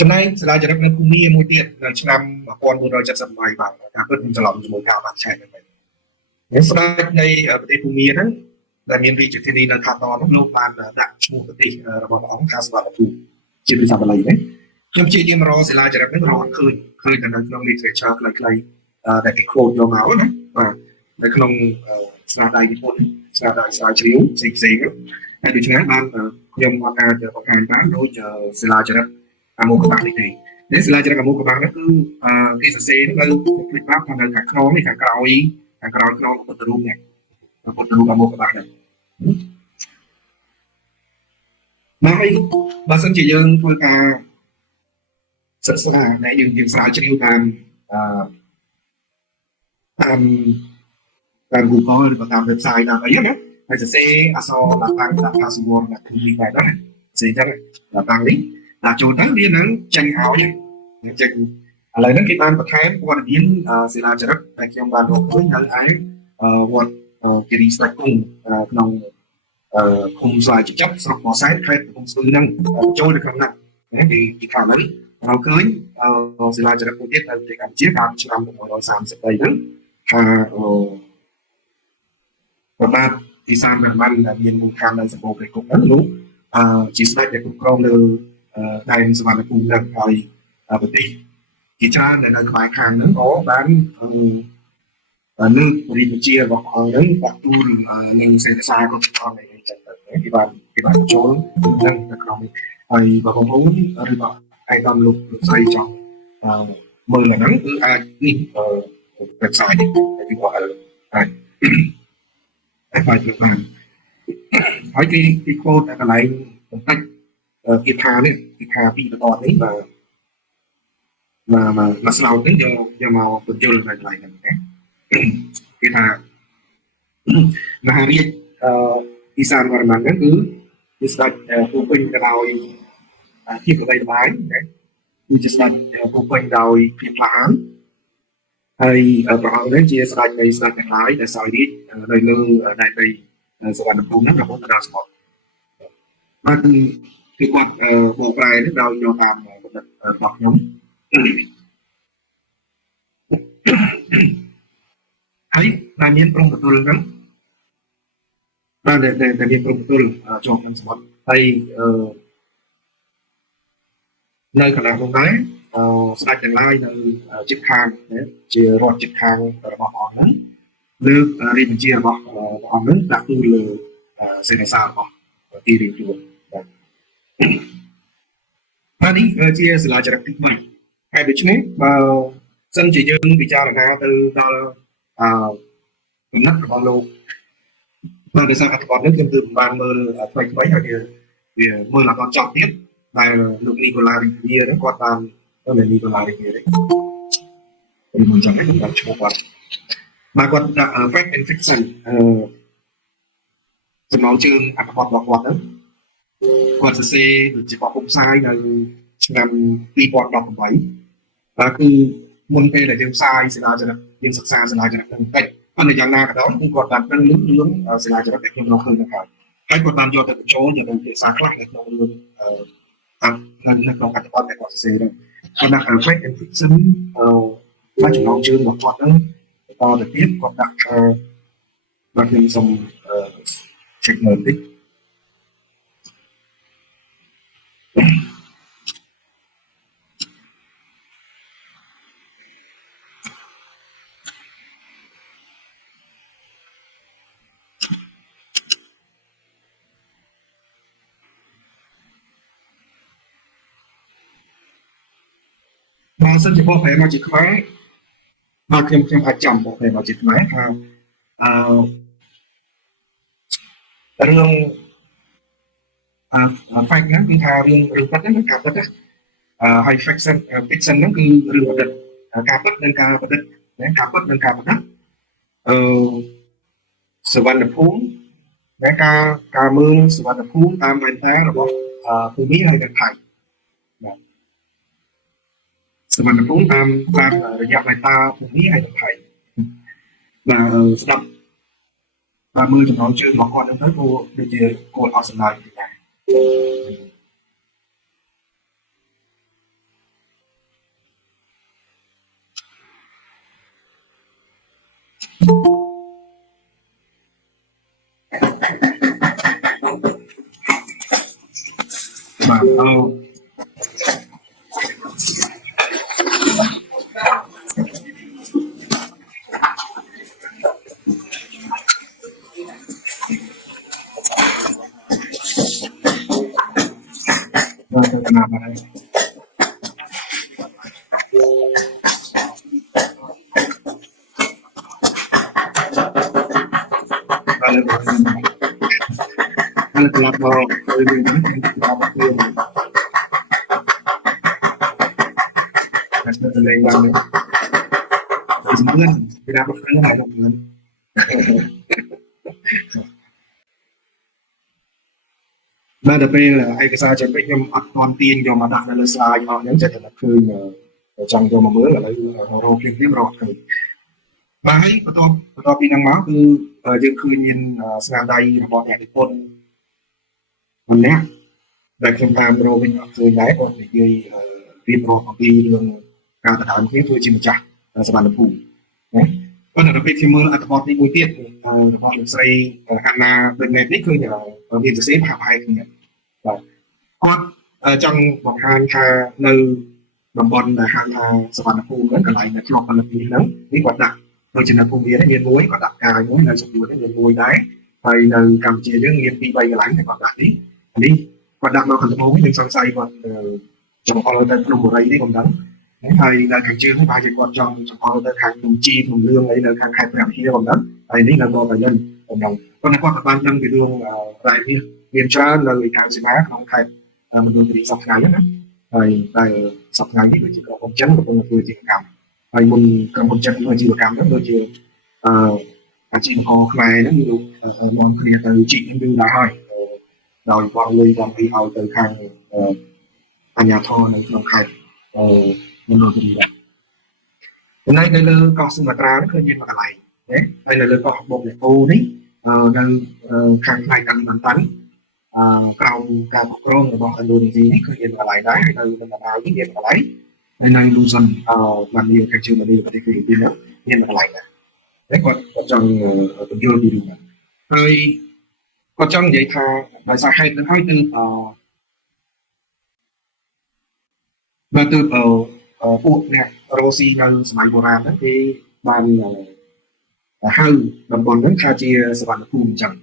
ចំណែកសិលាចារឹកនៅភូមិមួយទៀតនៅឆ្នាំ1978បាទការពិតខ្ញុំច្រឡំជាមួយការបរិច្ឆេទហ្នឹងហើយស្ដេចនៃប្រទេសភូមិហ្នឹងដែលមានរាជធានីនៅថាតនោះលោកបានដាក់ឈ្មោះប្រទេសរបស់ព្រះអង្គថាសវណ្ណភូមិជាភាសាបាលីណាខ្ញុំព្យាយាមរកសិលាចារឹកហ្នឹងរកអត់ឃើញតែនៅក្នុង literature ខ្លីៗដែលគេ quote យកមកណាបាទ នៅក្នុងស្នាដៃនិពន្ធស្នាដៃស្រាវជ្រាវផ្សេងៗហើយដូច្នេះបានខ្ញុំអាចបង្ហាញបានដូចសិលាចារឹកអាមោកបាំងនេះទេនេះសិលាចារឹកអាមោកបាំងនេះគឺគេសរសេរនៅផ្លេចប្រាប់ថានៅខាងក្នុងនេះខាងក្រោយខ្នងពុទ្ធរូបនេះពុទ្ធរូបអាមោកបាំងនេះមកហើយបើសិនជាយើងធ្វើការសិក្សាដែលយើងស្រាវជ្រាវតាម Google ឬក៏តាម website ណាអីណាហើយសរសេរអក្សរដាក់តាំងដាក់ password ដាក់ cookie បែបហ្នឹងផ្សេងចឹងដាក់តាំងនេះដាក់ចូលទៅវានឹងចេញឲ្យចេញឥឡូវហ្នឹងគេបានបន្ថែមព័ត៌មានសិលាចារឹកដែលខ្ញុំបានរកឃើញនៅឯវត្តគិរីស្ដេចគង់ក្នុងឃុំស្វាយចិញ្ចឹមស្រុកបរសែនខេត្តកំពង់ស្ពឺហ្នឹងចូលនៅក្នុងហ្នឹងគេខាងហ្នឹងเราឃើញសិលាចារឹកមួយទៀតនៅប្រទេសកម្ពុជាកាលពីឆ្នាំ1933ហ្នឹងថាប្របាទទីសានរ៉ាម៉ាន់ដែលមានមូលដ្ឋាននៅសម្បូរព្រៃគុកហ្នឹងនោះជាស្ដេចដែលគ្រប់គ្រងលើដែនសវណ្ណភូមិហ្នឹងហើយប្រទេសជាច្រើននៅក្បែរខាងហ្នឹងក៏បានលើករាជបញ្ជារបស់អង្គហ្នឹងដាក់ទូលនឹងសេនសាគ្រប់គ្រងនៃចឹងទៅគេបានចូលនឹងនៅក្នុងហើយបងប្អូនឬក៏ឯកឧត្តមលោកស្រីចង់មើលហ្នឹងគឺអាចនេះ website នេះគេบอกអាចបាយបានហើយគេកូដកន្លែងបន្តិចគេថានេះគេថាពីបន្តនេះមកស្លោកនេះយកមកបញ្យល់នៅកន្លែងហ្នឹងណាគេថាមហារាជអ៊ីសានវរ្ម័នហ្នឹងគឺស្ដេចពោពេញទៅដោយភាពល្បីល្បាញណាគឺជាស្ដេចពោពេញដោយភាពក្លាហានហើយព្រះអង្គនេះជាស្ដេចនៃស្ដេចទាំងឡាយដែលសោយរាជនៅលើដែនដីសវណ្ណភូមិហ្នឹងរហូតដល់សមុទ្របាទគឺគាត់បកប្រែនេះដោយយកតាមគំនិតរបស់ខ្ញុំហើយដែលមានព្រំប្រទល់ហ្នឹងបាទដែលមានព្រំប្រទល់ជាប់នឹងសមុទ្រហើយនៅកន្លែងនោះដែរស្ដេចទាំងឡាយនៅជិតខាងជារដ្ឋជិតខាងរបស់អង្គហ្នឹងលើករាជបញ្ជារបស់អង្គហ្នឹងដាក់ទូលលើសេនាសារបស់ទីរៀងខ្លួនបាទនេះជាសិលាចារឹកទី3ហើយដូច្នេះបើសិនជាយើងពិចារណាទៅដល់កំណត់របស់លោកបាទដោយសារអត្ថបទនេះខ្ញុំគឺបានមើលថ្មីហើយវាមើលអត់ចប់ទៀតដែលលោកនីកូឡារីវីហ្នឹងគាត់បាននីកូឡារីវីហ្នឹងខ្ញុំចង់ឲ្យគាត់ឈ្មោះគាត់បាទគាត់ដាក់ fact and fiction ចំណងជើងអត្ថបទរបស់គាត់ហ្នឹងគាត់សរសេរជាបទផ្សាយនៅឆ្នាំ2018បាទគឺមុនពេលដែលយើងផ្សាយសិលាចារឹកយើងសិក្សាសិលាចារឹកហ្នឹងបន្តិចប៉ុន្តែយ៉ាងណាក៏ដោយគឺគាត់បានដឹងរឿងសិលាចារឹកដែលខ្ញុំរកឃើញនៅហើយគាត់បានយកទៅបញ្ចូលយកទៅភាសាខ្លះនៅក្នុងរឿងនៅក្នុងអត្ថបទដែលគាត់សរសេរហ្នឹងគាត់ដាក់ fact and fiction មកចំណងជើងរបស់គាត់ហ្នឹងបន្តទៅទៀតគាត់ដាក់បាទខ្ញុំសូមcheck មើលតិចបើសិនជាបងប្រែមកជាខ្មែរបាទខ្ញុំអាចចាំបងប្រែមកជាខ្មែរថារឿង fact ហ្នឹងគឺថារឿងពិតហ្នឹងការពិតណាហើយ fiction ហ្នឹងគឺរឿងប្រឌិតការពិតនិងការប្រឌិតណាការពិតនិងការប្រឌិតសវណ្ណភូមិណាការមើលសវណ្ណភូមិតាមវ៉ែនតារបស់ភូមិហើយនិងថៃបាទសវណ្ណភូមិតាមរយៈវ៉ែនតាភូមិហើយនិងថៃបាទស្ដាប់បាទមើលចំណងជើងរបស់គាត់ហ្នឹងទៅគួរដូចជាគួរអត់សម្លាញ់ដែរបាទ ទៅតាមបានហើយហើយហើយក្លាប់មកទៅវិញហ្នឹងក្លាប់មកខ្លួនតែទៅលេងឡើងនេះស្មើគេដាក់មកខ្លួនហើយដល់បាទដល់ពេលឯកសារចេញវិញខ្ញុំអត់ទាន់ទាញយកមកដាក់នៅលើ slide អស់ហ្នឹងចិត្តតែឃើញចង់យកមកមើលឥឡូវរកភ្លាមៗរកឃើញបាទហើយបន្ទាប់ពីហ្នឹងមកគឺយើងឃើញមានស្នាដៃរបស់អ្នកនិពន្ធម្នាក់ដែលខ្ញុំតាមរកវិញអត់ឃើញដែរគាត់និយាយរៀបរាប់អំពីរឿងការដណ្ដើមគ្នាធ្វើជាម្ចាស់សវណ្ណភូមិណាប៉ុន្តែដល់ពេលខ្ញុំមើលអត្ថបទនេះមួយទៀតរបស់លោកស្រីអាណាប៊ិនណេតនេះគឺមានសរសេរប្រហែលគ្នាបាទគាត់ចង់បង្ហាញថានៅតំបន់ដែលហៅថាសវណ្ណភូមិហ្នឹងកន្លែងដែលជាប់ផលិតហ្នឹងនេះគាត់ដាក់ដូចជានៅភូមិមានមួយគាត់ដាក់កាយមួយនៅសំនួននេះមានមួយដែរហើយនៅកម្ពុជាយើងមាន2 3កន្លែងដែលគាត់ដាក់នេះគាត់ដាក់មកខាងត្បូងខ្ញុំសង្ស័យគាត់ចំអល់ទៅភ្នំបុរីនេះខ្ញុំដឹងហើយនៅខាងជើងនេះប្រហែលជាគាត់ចង់ចំអល់ទៅខាងភ្នំជីភ្នំលឿងអីនៅខាងខេត្តព្រះវិហារខ្ញុំដឹងហើយនេះនៅបរតៃលិនខ្ញុំដឹងប៉ុន្តែគាត់ក៏បានដឹងពីរឿងរ៉ាយមានច្រើននៅខាងសីមាក្នុងខេត្តមណ្ឌលគិរីសប្តាហ៍ហ្នឹងណាហើយតែសប្តាហ៍នេះដូចជាក្រុមហ៊ុនចិនកំពុងធ្វើអាជីវកម្មហើយមុនក្រុមហ៊ុនចិនធ្វើអាជីវកម្មហ្នឹងដូចជាអាជីវករខ្មែរហ្នឹងគឺនាំគ្នាទៅជីកហ្នឹងគឺដែរហើយដោយបងលុយបងពីឲ្យទៅខាងអញ្ញាធរនៅក្នុងខេត្តមណ្ឌលគិរីដែរនៅលើកោះសុមាត្រានេះគឺមានមួយកន្លែងណាហើយនៅលើកោះបូកលេអូនេះនៅខាងផ្នែកកាលីម៉ាន់តាន់ក្រោមការគ្រប់គ្រងរបស់ឥណ្ឌូនេស៊ីនេះគឺមានកន្លែងដែរហើយនៅបណ្ដានេះមានកន្លែងហើយនៅលូស៊ិនបានមានខាងជើងប្រទេសហ្វីលីពីនមានកន្លែងដែរតែគាត់ចង់បញ្យល់ពីរឿងហ្នឹងហើយគាត់ចង់និយាយថាដោយសារហេតុនឹងហើយគឺបើទើបពួកអ្នករ៉ូស៊ីនៅសម័យបុរាណហ្នឹងគេបានហៅតំបន់ហ្នឹងថាជាសវណ្ណភូមិអញ្ចឹង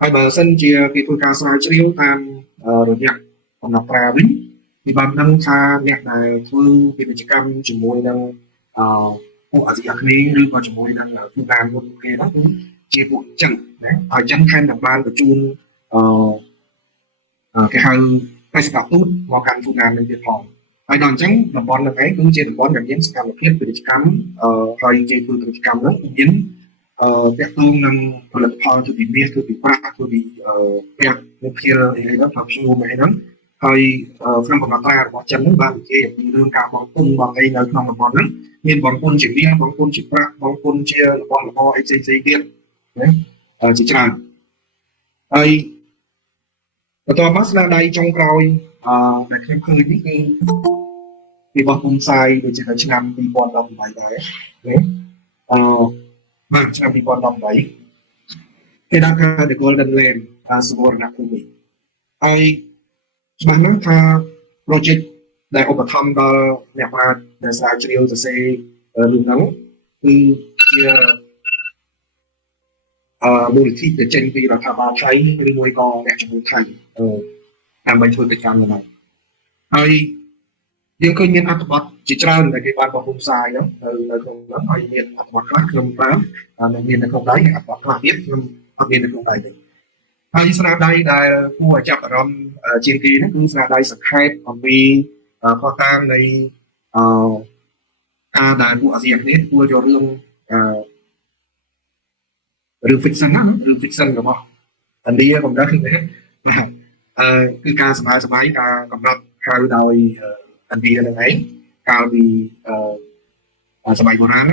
ហើយបើសិនជាគេធ្វើការស្រាវជ្រាវតាមរយៈកំណត់ត្រាវិញគេបានដឹងថាអ្នកដែលធ្វើពាណិជ្ជកម្មជាមួយនឹងពួកអាស៊ីអាគ្នេយ៍ឬក៏ជាមួយនឹងភូមិតាមមុនគេហ្នឹងគឺជាពួកអញ្ចឹងណាហើយអញ្ចឹងថែមទាំងបានបញ្ជូនគេហៅបេសកទូតមកកាន់ភូមិតាមនឹងទៀតផងហើយដល់អញ្ចឹងតំបន់ហ្នឹងឯងគឺជាតំបន់ដែលមានសកម្មភាពពាណិជ្ជកម្មហើយជាធ្វើពាណិជ្ជកម្មហ្នឹងមានតាក់ទងនឹងផលិតផលគឺពីមាសគឺពីប្រាក់គឺពីពាក់នៅភៀលអីហ្នឹងថាឈ្មោះអីហ្នឹងហើយក្នុងកំណត់ត្រារបស់ចិនហ្នឹងបាននិយាយអំពីរឿងការបង់ពន្ធបងអីនៅក្នុងតំបន់ហ្នឹងមានបង់ពន្ធជាមាសបង់ពន្ធជាប្រាក់បង់ពន្ធជារបស់របរអីផ្សេងៗទៀតណាជាច្រើនហើយបន្ទាប់មកស្នាដៃចុងក្រោយដែលខ្ញុំឃើញនេះគឺពីបោះពុំផ្សាយដូចជាឆ្នាំ2018ដែរណាបាទឆ្នាំ2018គេដាក់ថា The Golden Land សវរណភូមិហើយច្បាស់ណាស់ថា project ដែលឧបត្ថម្ភដល់អ្នកប្រាជ្ញដែលស្រាវជ្រាវសរសេររឿងហ្នឹងគឺជាមូលនិធិដែលចេញពីរដ្ឋាភិបាលថៃឬមួយក៏អ្នកជំនួយថៃដើម្បីធ្វើកិច្ចការនេះហើយយើងឃើញមានអត្ថបទជាច្រើនដែលគេបានបោះពុម្ពផ្សាយនៅក្នុងហ្នឹងហើយមានអត្ថបទខ្លះខ្ញុំបានមាននៅក្នុងដៃអត្ថបទខ្លះទៀតខ្ញុំអត់មាននៅក្នុងដៃទេហើយស្នាដៃដែលគួរឲ្យចាប់អារម្មណ៍ជាងគេហ្នឹងគឺស្នាដៃសង្ខេបអំពីខុសតាងនៃការដែលពួកអាស៊ីអាគ្នេយ៍ធ្វើយករឿងfiction ណារឿង fiction របស់ឥណ្ឌាកំដៅបាទគឺការសบายការកំណត់ហៅដោយឥណ្ឌានឹងឯងកាលពីសម័យបុរាណ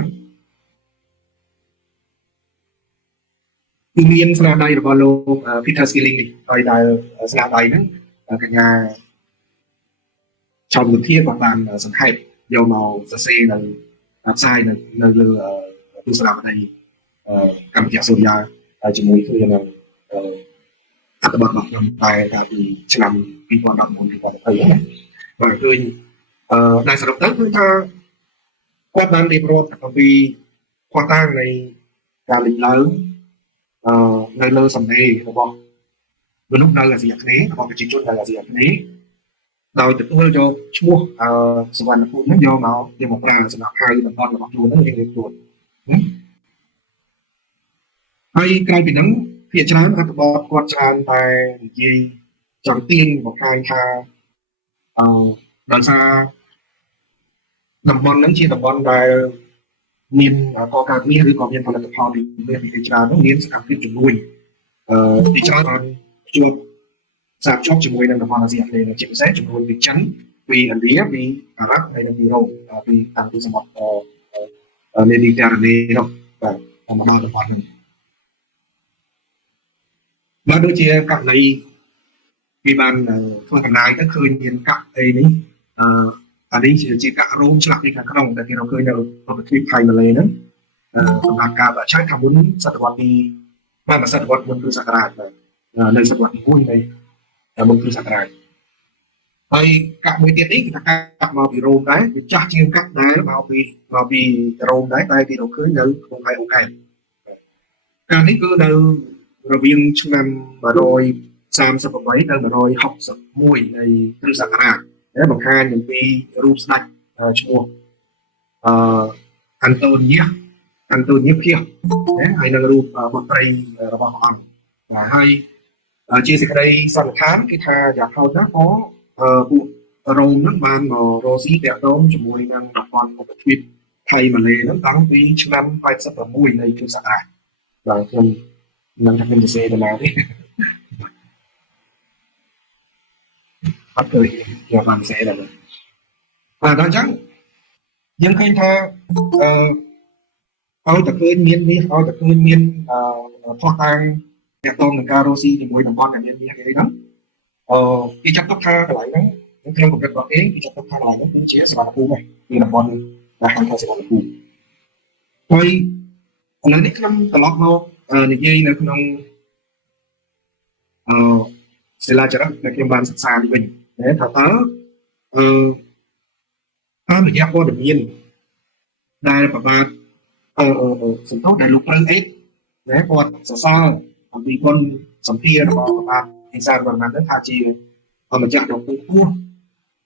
គឺមានស្នាដៃរបស់លោក Peter Skilling នេះហើយដែលស្នាដៃហ្នឹងកញ្ញាចောင်းវិធាក៏បានសង្ខេបយកមកសរសេរនៅផ្សាយនៅលើទូរស័ព្ទកម្មវិធីសូរិយាជាមួយគ្នានឹងអត្ថបទរបស់ខ្ញុំតែកាលពីឆ្នាំ2019-2020ហ្នឹងបាទឃើញដែលសរុបទៅគឺថាគាត់បានរៀបរាប់អំពីខុសតាងនៃការលេចឡើងនៅលើសម្លេងរបស់មនុស្សនៅអាស៊ីអាគ្នេយ៍របស់ប្រជាជននៅអាស៊ីអាគ្នេយ៍ ដោយទទួលយកឈ្មោះសវណ្ណភូមិហ្នឹងយកមកប្រើសម្រាប់ហៅតំបន់របស់ខ្លួនហ្នឹងរៀងៗខ្លួនហើយក្រៅពីហ្នឹងភាគច្រើនអត្ថបទគាត់ច្រើនតែនិយាយចង់ទាញបង្ហាញថាដោយសារតំបន់ហ្នឹងជាតំបន់ដែលមានកកើតមាសឬក៏មានផលិតផលពីមាសពីច្រើនហ្នឹងមានសកម្មភាពជំនួយទីច្រើនបានភ្ជាប់សាភ្ជាប់ជាមួយនឹងតំបន់អាស៊ីអាគ្នេយ៍ជាពិសេសជំនួយពីចិនពីឥណ្ឌាពីអារ៉ាប់ហើយនិងពីអឺរ៉ុបពីតាមទីសមុទ្រមេឌីតេរ៉ាណេនោះបាទមកដល់តំបន់ហ្នឹងបាទដូចជាករណីគេបានធ្វើកំណាយទៅឃើញមានកាក់អីនេះអានេះជាកាក់រោមឆ្លាក់ពីខាងក្នុងដែលគេរកឃើញនៅប្រទេសថៃម៉ាឡេហ្នឹងសម្រាប់ការឆាយថាមុនសតវត្សទីបាទសតវត្សមុនគ្រិស្តសករាជបាទនៅសតវត្សទី1នៃមុនគ្រិស្តសករាជហើយកាក់មួយទៀតនេះគឺថាកាក់មកពីរោមដែរវាចាស់ជាងកាក់ដែលមកពីរោមដែរតែគេរកឃើញនៅក្នុងខេត្តអូខេការនេះគឺនៅរវាងឆ្នាំ138ដល់161នៃគ្រិស្តសករាជដែលបង្ហាញអំពីរូបស្ដេចឈ្មោះអាន់តូនីភៀសហើយនឹងរូបបុត្រីរបស់ព្រះអង្គបាទហើយជាសេចក្តីសន្និដ្ឋានគឺថាយ៉ាងហោចណាស់ក៏ពួករ៉ូមហ្នឹងបានមករកស៊ីតាក់ទងជាមួយនឹងប្រព័ន្ធឧបទ្វីបថៃម៉ាឡេហ្នឹងតាំងពីឆ្នាំ86នៃគ្រិស្តសករាជបាទខ្ញុំនឹងថាខ្ញុំសរសេរដំណើរនេះអត់ទៅយកបានសរសេរដល់បាទដល់អញ្ចឹងយើងឃើញថាឲ្យតែឃើញមាននេះឲ្យតែឃើញមានផុសតាងតាក់ទងនឹងការរស់ស៊ីជាមួយតំបន់ដែលមាននេះអីហ្នឹងគេចាត់ទុកថាកន្លែងហ្នឹងក្នុងកម្រិតរបស់គេចាត់ទុកថាកន្លែងហ្នឹងគឺជាសវណ្ណភូមិគឺតំបន់ដែលហៅថាសវណ្ណភូមិហើយឥឡូវនេះខ្ញុំត្រឡប់មកនិយាយនៅក្នុងសិលាចារឹកដែលខ្ញុំបានសិក្សានេះវិញថាតើតាមរយៈព័ត៌មានដែលប្របាទសន្ទុះដែលលោកប្រឹងអេតគាត់សរសើរអំពីគុណសម្ភាររបស់ប្របាទអេសានវណ្ណហ្នឹងថាជាម្ចាស់ដ៏ខ្ពង់ខ្ពស់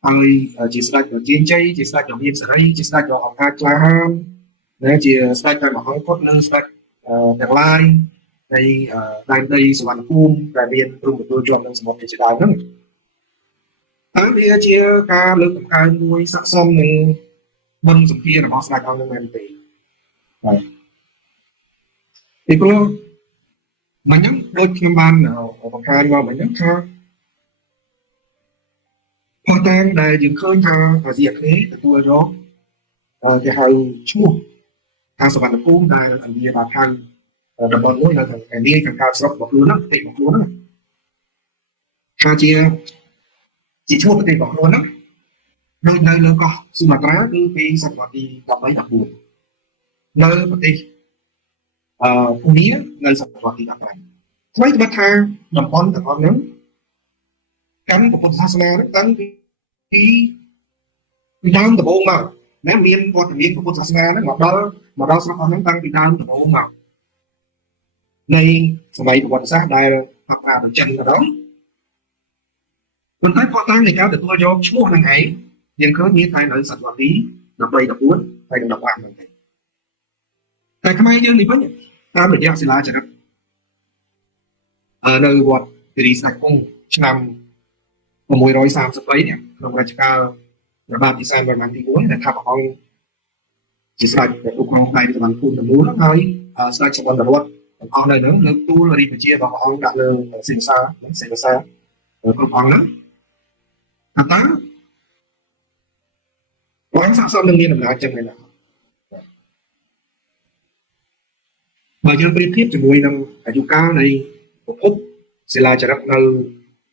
ហើយជាស្ដេចដ៏ជឿនជ័យជាស្ដេចដ៏មានសេរីជាស្ដេចដ៏អង្ការក្លាហានជាស្ដេចដែលមហង្គត់និងស្ដេចទាំងឡាយនៃដែនដីសវណ្ណភូមិដែលមានព្រំប្រទល់ជាប់នឹងសមុទ្រជាដើមហ្នឹងហើយវាជាការលើកតម្កើងមួយស័ក្តិសមនឹងបុណ្យសម្ភាររបស់ស្ដេចអង្គនឹងមែនទេបាទពីព្រោះមិញហ្នឹងដូចខ្ញុំបានបង្ហាញមកមិញហ្នឹងថាផុសតាងដែលយើងឃើញថាអាស៊ីអាគ្នេយ៍ទទួលយកគេហៅឈ្មោះថាសវណ្ណភូមិដែលឥណ្ឌាបានហៅតំបន់មួយនៅខាងនេះខាងកើតស្រុករបស់ខ្លួនហ្នឹងប្រទេសរបស់ខ្លួនហ្នឹងថាជាឈ្មោះប្រទេសរបស់ខ្លួនហ្នឹងដូចនៅលើកោះស៊ូម៉ាត្រាគឺពីសតវត្សទី13 14នៅប្រទេសភូមានៅសតវត្សទី15ថ្មីត្បិតថាតំបន់ទាំងអស់ហ្នឹងកាន់ពុទ្ធសាសនាតាំងពីដើមដំបូងមកមានវត្តមានពុទ្ធសាសនាហ្នឹងមកដល់ស្រុកអស់ហ្នឹងតាំងពីដើមដំបូងមកនៃសម័យប្រវត្តិសាស្ត្រដែលហៅថាចិនក៏ដោយប៉ុន្តែផុសតាងនៃការទទួលយកឈ្មោះនឹងឯងយើងឃើញមានតែនៅសតវត្សទី13 14ហើយនិង15ហ្នឹងទេតែខ្មែរយើងនេះវិញតាមរយៈសិលាចារឹកនៅវត្តគិរីស្ដេចគង់ឆ្នាំ633នេះក្នុងរជ្ជកាលព្រះបាទពិសានវរ្ម័នទី1ដែលថាព្រះអង្គជាស្ដេចដែលគ្រប់គ្រងផ្នែកសវណ្ណភូមិទាំងមូលហើយស្ដេចសវណ្ណរដ្ឋទាំងអស់នៅហ្នឹងលើកទូលរាជបញ្ជារបស់ព្រះអង្គដាក់លើសេវាសាគ្រប់អង្គហ្នឹងថាតើព្រះអង្គស័ក្តិសមនឹងមានអំណាចចឹងទេណាបើយើងប្រៀបធៀបជាមួយនឹងអាយុកាលនៃប្រភពសិលាចារឹកនៅ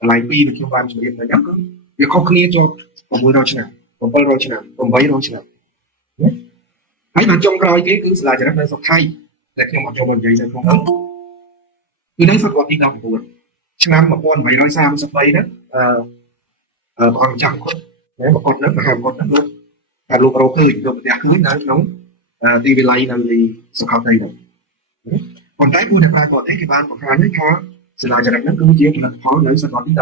កន្លែងពីរដែលខ្ញុំបានជម្រាបទៅហ្នឹងគឺវាខុសគ្នាជាប់600ឆ្នាំ700ឆ្នាំ800ឆ្នាំហើយបានចុងក្រោយគេគឺសិលាចារឹកនៅស្រុកថៃដែលខ្ញុំអត់ចូលមកនិយាយនៅក្នុងនោះគឺនៅសតវត្សទី19ឆ្នាំ1833ហ្នឹងព្រះអង្គចាំគាត់មកគាត់ហ្នឹងមហាគាត់ហ្នឹងតែលោករកឃើញលោកប្រទះឃើញនៅក្នុងទីវិល័យនៅសុខោតីហ្នឹងប៉ុន្តែពួកអ្នកប្រាជ្ញគាត់ទេគេបានបង្ហាញថាសិលាចារឹកហ្នឹងគឺជាផលិតផលនៅសតវត្សទី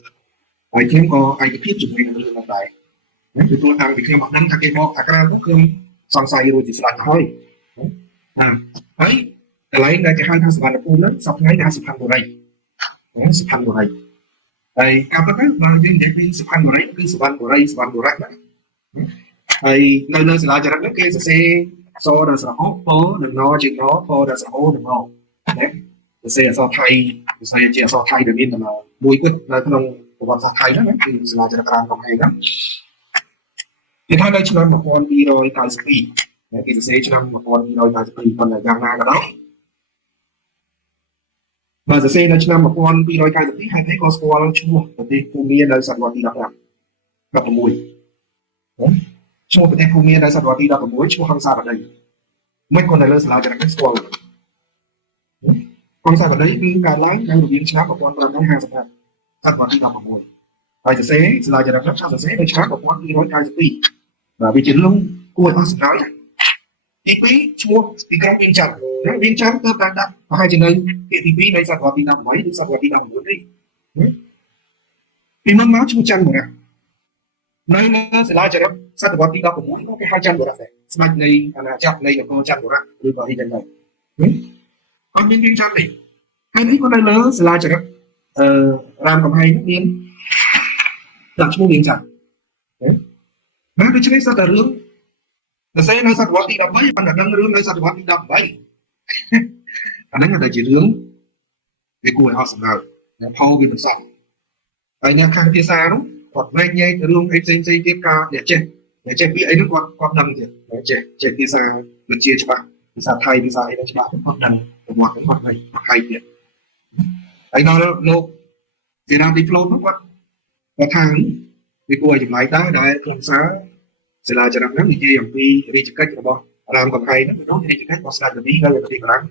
19 ហើយខ្ញុំក៏ឯកភាពជាមួយនឹងរឿងនោះដែរណាពីព្រោះតាំងពីខ្ញុំអត់ដឹងថាគេបកអាក្រាទៅខ្ញុំសង្ស័យរួចជាស្ដាច់ហើយណាហើយកន្លែងដែលគេហៅថាសវណ្ណភូមិហ្នឹងសប្តាហ៍ថ្ងៃគេហៅសុផាន់បុរីសុផាន់បុរីហើយការពិតទៅបើយើងនិយាយពីសុផាន់បុរីគឺសវណ្ណបុរីសវណ្ណបុរៈដែរហើយនៅលើសាលាចរិតហ្នឹងគេសរសេរសដល់ស្រហោពនឹងណជាងណពដល់ស្រហោនឹងណណាសរសេរអក្សរថៃសរសេរជាអក្សរថៃដែលមានតែមួយគត់នៅក្នុងប្រវត្តិសាស្ត្រថៃហ្នឹងគឺសាលាចរិតក្រានកំហែងហ្នឹងគេថានៅឆ្នាំ1292គេសរសេរឆ្នាំ1292ប៉ុន្តែយ៉ាងណាក៏ដោយបើសរសេរនៅឆ្នាំ1292ហើយគេក៏ស្គាល់ឈ្មោះប្រទេសភូមានៅសតវត្សទី16ឈ្មោះប្រទេសភូមានៅសតវត្សទី16ឈ្មោះហង្សាបតីមិនក៏នៅលើសាលាចរិតស្គាល់ហង្សាបតីគឺកើតឡើងនៅរវាងឆ្នាំ1555សតវត្សទី16ហើយសរសេរសាលាចរិតសរសេរនៅឆ្នាំ1292បាទវាជារឿងគួរឲ្យអស់សំណើចទី2ឈ្មោះទីក្រុងវៀងច័ន្ទវៀងច័ន្ទទៅបានដាក់ប្រហែលជានៅភាគទី2នៃសតវត្សទី18ឬសតវត្សទី19នេះពីមុនមកឈ្មោះច័ន្ទបុរៈនៅសាលាចរិតសតវត្សទី16ក៏គេហៅច័ន្ទបុរៈដែរស្ដេចនៃអាណាចក្រនៃនគរច័ន្ទបុរៈឬក៏អីចឹងដែរអត់មានវៀងច័ន្ទទេហើយនេះក៏នៅលើសាលាចរិតរាមកំហែងមានដាក់ឈ្មោះវៀងច័ន្ទណាដូច្នេះសតរឿងសរសេរនៅសតវត្សទី13ប៉ុន្តែដឹងរឿងនៅសតវត្សទី18អាហ្នឹងតែជារឿងវាគួរឲ្យអស់សំណើចផលវាមិនសោះហើយអ្នកខាងភាសានោះគាត់ផ្នែកញែករឿងអីផ្សេងៗទៀតការអ្នកចេះពីអីនោះគាត់ដឹងទៀតចេះភាសាវិទ្យាច្បាស់ភាសាថៃភាសាអីហ្នឹងច្បាស់គាត់ដឹងប្រវត្តិហ្នឹងគាត់មិនខៃទៀតហើយដល់លោកជារាមទីផ្លូតនោះគាត់ថាវាគួរឲ្យចម្លែកដែរដែលខ្លឹមសារសាលាចរិតហ្នឹងនិយាយអំពីរាជកិច្ចរបស់រាមកំហែងហ្នឹងគឺរាជកិច្ចរបស់ស្ដេចនវីនៅប្រទេសបារាំង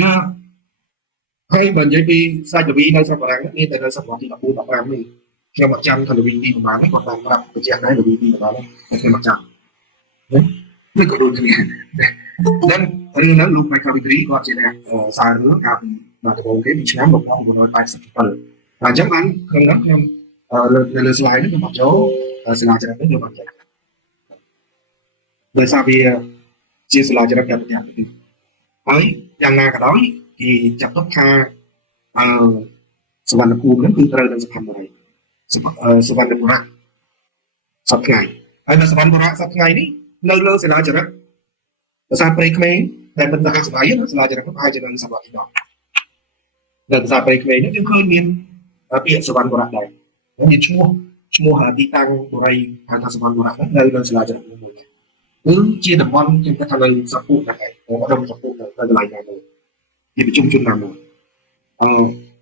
ណាហើយបើនិយាយពីស្ដេចនវីនៅស្រុកបារាំងមានតែនៅសតវត្សទី14 15នេះខ្ញុំអត់ចាំថានវីទីប្រហែលនេះគាត់បានប្រាប់បញ្ជាក់ដែរនវីទីប្រហែលនេះខ្ញុំអត់ចាំនេះក៏ដូចគ្នាdanរឿងហ្នឹងលោក Michael Vickery គាត់ជាអ្នកសាររឿងកាលពីបាទដំបូងគេពីឆ្នាំ1987ហើយអញ្ចឹងបានក្នុងហ្នឹងខ្ញុំនៅលើ slide នេះខ្ញុំអត់ចូលសាលាចរិតនេះខ្ញុំអត់ចេះដោយសារវាជាសាលាចរិតតែប្រចាំទីហើយយ៉ាងណាក៏ដោយគេចាត់ទុកថាសវណ្ណភូមិហ្នឹងគឺត្រូវនឹងសុផាន់បុរីសវណ្ណបុរៈសប្តាហ៍ហើយនៅសវណ្ណបុរៈសប្តាហ៍នេះនៅលើសាលាចរិតភាសាព្រៃក្មេងដែលមិនសហស្បាយសាលាចរិតប្រហែលជានៅសវត្សទី10នៅភាសាព្រៃក្មេងនេះយើងឃើញមានពាក្យសវណ្ណបុរៈដែរមានឈ្មោះទីតាំងបុរីហៅថាសវណ្ណបុរៈនៅសាលាចរិតមួយគឺជាតំបន់ខ្ញុំគិតថានៅសពុះដែរឧត្តមសពុះនៅកន្លែងណាមួយជាប្រជុំជនណាមួយ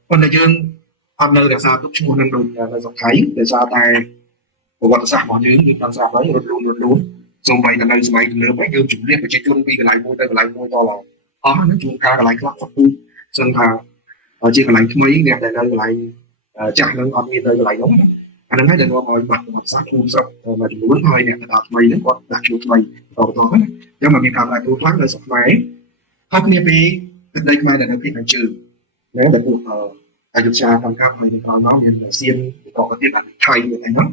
ប៉ុន្តែយើងអត់នៅរក្សាទុកឈ្មោះនឹងដូចនៅស្រុកថៃដោយសារតែប្រវត្តិសាស្ត្ររបស់យើងតាមស្រាប់ហើយរត់លូនសូម្បីតែនៅសម័យទំនើបហ្នឹងយើងជំនះប្រជាជនពីកន្លែងមួយទៅកន្លែងមួយតឡើងអស់ហ្នឹងជួនកាលកន្លែងខ្លះសពុះចឹងថាជាកន្លែងថ្មីអ្នកដែលនៅកន្លែងចាស់ហ្នឹងអត់មាននៅកន្លែងនោះអាហ្នឹងហើយដែលនាំឲ្យបាត់ប្រវត្តិសាស្ត្រភូមិស្រុកមួយចំនួនហើយអ្នកដែលថ្មីហ្នឹងគាត់ដាក់ឈ្មោះថ្មីបន្តហ្នឹងចឹងមកមានការប្រែប្រួលខ្លាំងនៅស្រុកខ្មែរហើយគ្នាពីទឹកដីខ្មែរដែលនៅភាគខាងជើងណាដែលពួកអយុធ្យាកម្មកម្មហើយនៅក្រោយមកមានសៀនបន្តទៀតថៃមានអីហ្នឹង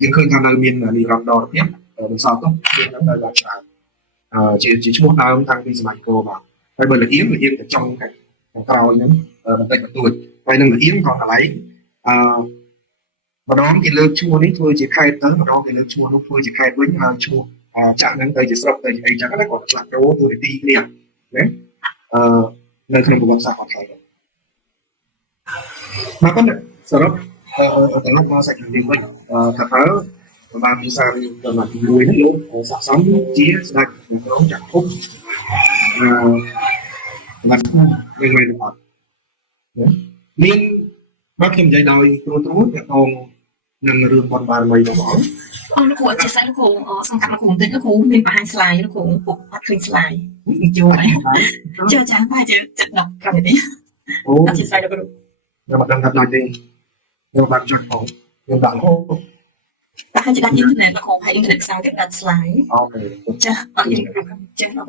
យើងឃើញថានៅមាននិរន្តរភាពបន្សល់ទុកមាននៅដល់ច្រើនជាឈ្មោះដើមតាំងពីសម័យកូរមកហើយបើលៀងទៅចុងខាងក្រោយហ្នឹងបន្តិចបន្តួចហើយនឹងលៀងក៏កន្លែងម្ដងគេលើកឈ្មោះនេះធ្វើជាខេត្តទៅម្ដងគេលើកឈ្មោះនោះធ្វើជាខេត្តវិញហើយឈ្មោះចាក់ហ្នឹងទៅជាស្រុកទៅជាអីចឹងណាគាត់ឆ្លាក់ដូរទូនីតិគ្នាណានៅក្នុងប្រវត្តិសាស្ត្ររបស់ថៃមកប៉ុន្តែសរុបត្រឡប់មកសាច់រឿងវិញថាតើបានភាសារឿងទៅមកទី1នេះលោកស័ក្តិសមជាស្ដេចក្រុងចក្រភពបានវិញវិញអត់មានបើខ្ញុំនិយាយដោយគ្រូទាក់ទងនឹងរឿងបនបារមីរបស់លោកគ្រូអត់ចេះស្ដាប់លោកគ្រូសង្កាត់លោកគ្រូបន្តិចលោកគ្រូមានបង្ហាញ slide លោកគ្រូអត់ឃើញ slide ចូលអីចូលចាំតែចិត្តដល់កម្មវិធីអត់ចេះ slide លោកគ្រូខ្ញុំអត់ដឹងថាដូចទេខ្ញុំបានចុចផងខ្ញុំដាក់ហូបតែហើយដាក់អ៊ីនធឺណិតលោកគ្រូហើយអ៊ីនធឺណិតខ្សែទៀតដាក់ slide អូខេចាអត់យើងចេះអត់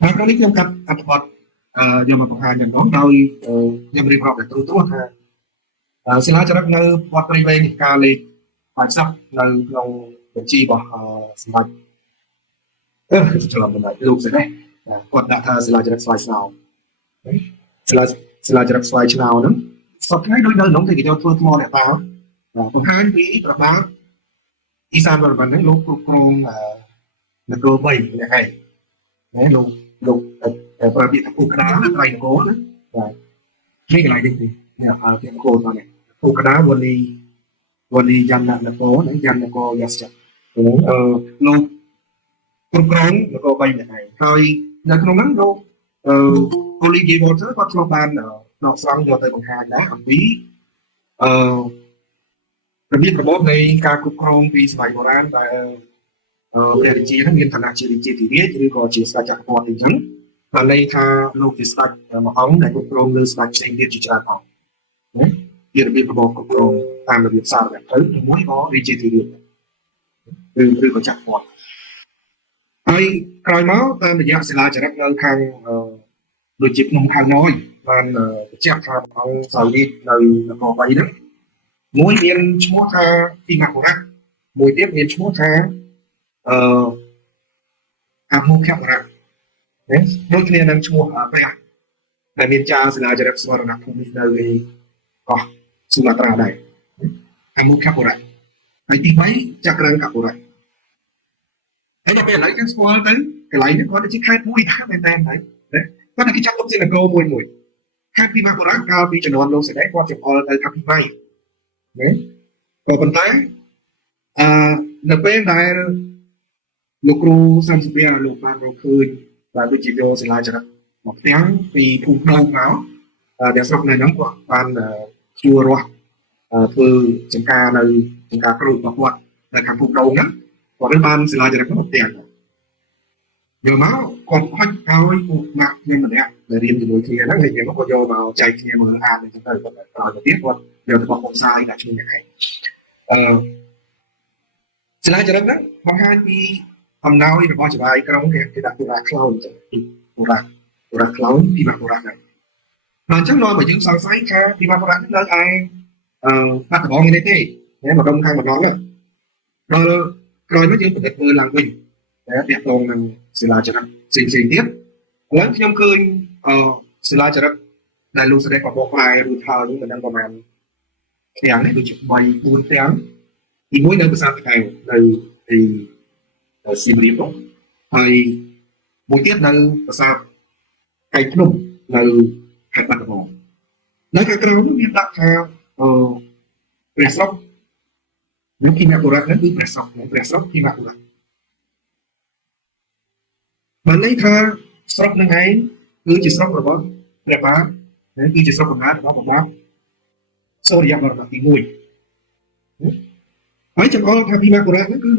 ហើយក្នុងនេះខ្ញុំកាត់អត្ថបទ យកមកបង្ហាញយ៉ាងនោះដោយខ្ញុំរៀបរាប់តែទូទៅថាសិលាចារឹកនៅវត្តព្រៃវែងនេះការលេខបាយស័កនៅក្នុងបញ្ជីរបស់សម្ដេចច្រឡំសម្ដេចលោកស្អីដែរគាត់ដាក់ថាសិលាចារឹកស្វាយស្នោសិលាចារឹកស្វាយឆ្នោហ្នឹងសពថ្ងៃដូចនៅក្នុងទីគេយកធ្វើថ្មអ្នកតាបង្ហាញពីប្រមាណអ៊ីសានវត្តហ្នឹងលោកគ្រប់គ្រងនគរ3នេះហើយណាលោកប្រើពាក្យថាពូក្តារត្រៃនគរណាបាទនេះកន្លែងនេះនេះពាក្យនគរតនេះពូក្តារវលីយ៉ាន់នគរណាយ៉ាន់នគរយ៉ាស្ចាលោកគ្រប់គ្រងនគរ3នេះហើយនៅក្នុងហ្នឹងលោកអូលីហ្វីវ៉ូទ័រគាត់ឆ្លងបានដកស្រង់យកទៅបង្ហាញដែរអំពីរបៀបរបបនៃការគ្រប់គ្រងពីសម័យបុរាណដែលព្រះរាជាមានឋានៈជារាជាធិរាជឬក៏ជាស្ដេចចក្រពត្តិអីចឹងបានន័យថាលោកជាស្ដេចម្អង្គដែលគ្រប់គ្រងលើស្ដេចផ្សេងទៀតជាច្រើនអង្គណាជារបៀបរបបគ្រប់គ្រងតាមរបៀបសារវត្ថុជាមួយក៏រាជាធិរាជឬក៏ចក្រពត្តិហើយក្រោយមកតាមរយៈសិលាចារឹកនៅខាងដូចជាភ្នំខាងណយបានបញ្ជាក់ថាអង្គសោយរាជនៅនគរ3ហ្នឹងមួយមានឈ្មោះថាពីមកបុរៈមួយទៀតមានឈ្មោះថាអាមុខបុរៈណាដូចគ្នានឹងឈ្មោះព្រះដែលមានចារសិលាចារឹកស្មរណភូមិនៅឯកោះស៊ូម៉ាត្រាដែរអាមុខបុរៈហើយទី3ចក្រាំងកបុរៈហើយដល់ពេលឥឡូវយើងស្គាល់ទៅកន្លែងនេះគាត់ជាខេត្តមួយដែរមែនតើណាគាត់តែគេចាត់ទុកជានគរមួយខេត្តពីមកបុរៈកាលពីជំនាន់លោកសេរីគាត់ចំអល់ទៅថាពីម៉ៃណាក៏ប៉ុន្តែនៅពេលដែលលោកគ្រូសំសភាលោកបានរកឃើញដែលដូចជាយកសិលាចារឹកមកផ្ទាំងពីភូមិក្នុងមកដែលស្រុកនៅហ្នឹងគាត់បានជួររស់ធ្វើចំការនៅចំការគ្រូរបស់គាត់នៅខាងភូមិដងហ្នឹងគាត់បានសិលាចារឹកមកផ្ទាំងយកមកគាត់ហុចឲ្យពួកម៉ាក់ខ្ញុំម្នាក់ដែលរៀនជាមួយគ្នាហ្នឹងហើយយើងក៏យកមកចែកគ្នាមើលអានអញ្ចឹងទៅគាត់ក្រោយទៅទៀតគាត់យកទៅបោះបំសាយដាក់ឈ្មោះអ្នកឯងសិលាចារឹកហ្នឹងបង្ហាញពីអំណោយរបស់ចៅហ្វាយក្រុងគេដាក់បុរាខ្លោនអញ្ចឹងបុរាខ្លោនពីមកបុរាហ្នឹងអញ្ចឹងនាំឲ្យយើងសង្ស័យថាពីមកបុរានៅឯបាត់ដំបងនេះទេណាម្ដុំខាងម្ដងដល់ក្រោយមកយើងពិនិត្យមើលឡើងវិញតែទាក់ទងនឹងសិលាចារឹកផ្សេងទៀតឥឡូវខ្ញុំឃើញសិលាចារឹកដែលលោកស្រីក៏បកផ្លែរួចហើយមិនដឹងប្រហែលទាំងនេះដូចជា3 4ទាំងទី1នៅប្រាសាទកែវនៅទីសៀមរាបនោះហើយមួយទៀតនៅប្រាសាទកែវភ្នំនៅខេត្តបាត់ដំបងនៅខាងក្រៅនោះមានដាក់ថាព្រះស្រុកឬគិមបុរៈនោះគឺព្រះស្រុកគិមបុរៈបានន័យថាស្រុកនឹងឯងគឺជាស្រុករបស់ព្រះបាទគឺជាស្រុកកំណើតរបស់ព្រះបាទសូរ្យវរៈទី1ហើយចង្អុលថាពីមកបុរៈហ្នឹងគឺ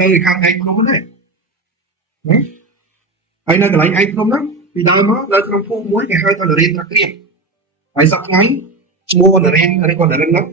នៅខាងឯកភ្នំហ្នឹងណាហើយនៅកន្លែងឯកភ្នំហ្នឹងពីដើមមកនៅក្នុងភូមិមួយគេហៅថានរេនត្រក្រៀមហើយសប្តាហ៍ថ្ងៃឈ្មោះនរេនឬក៏នរិនហ្នឹង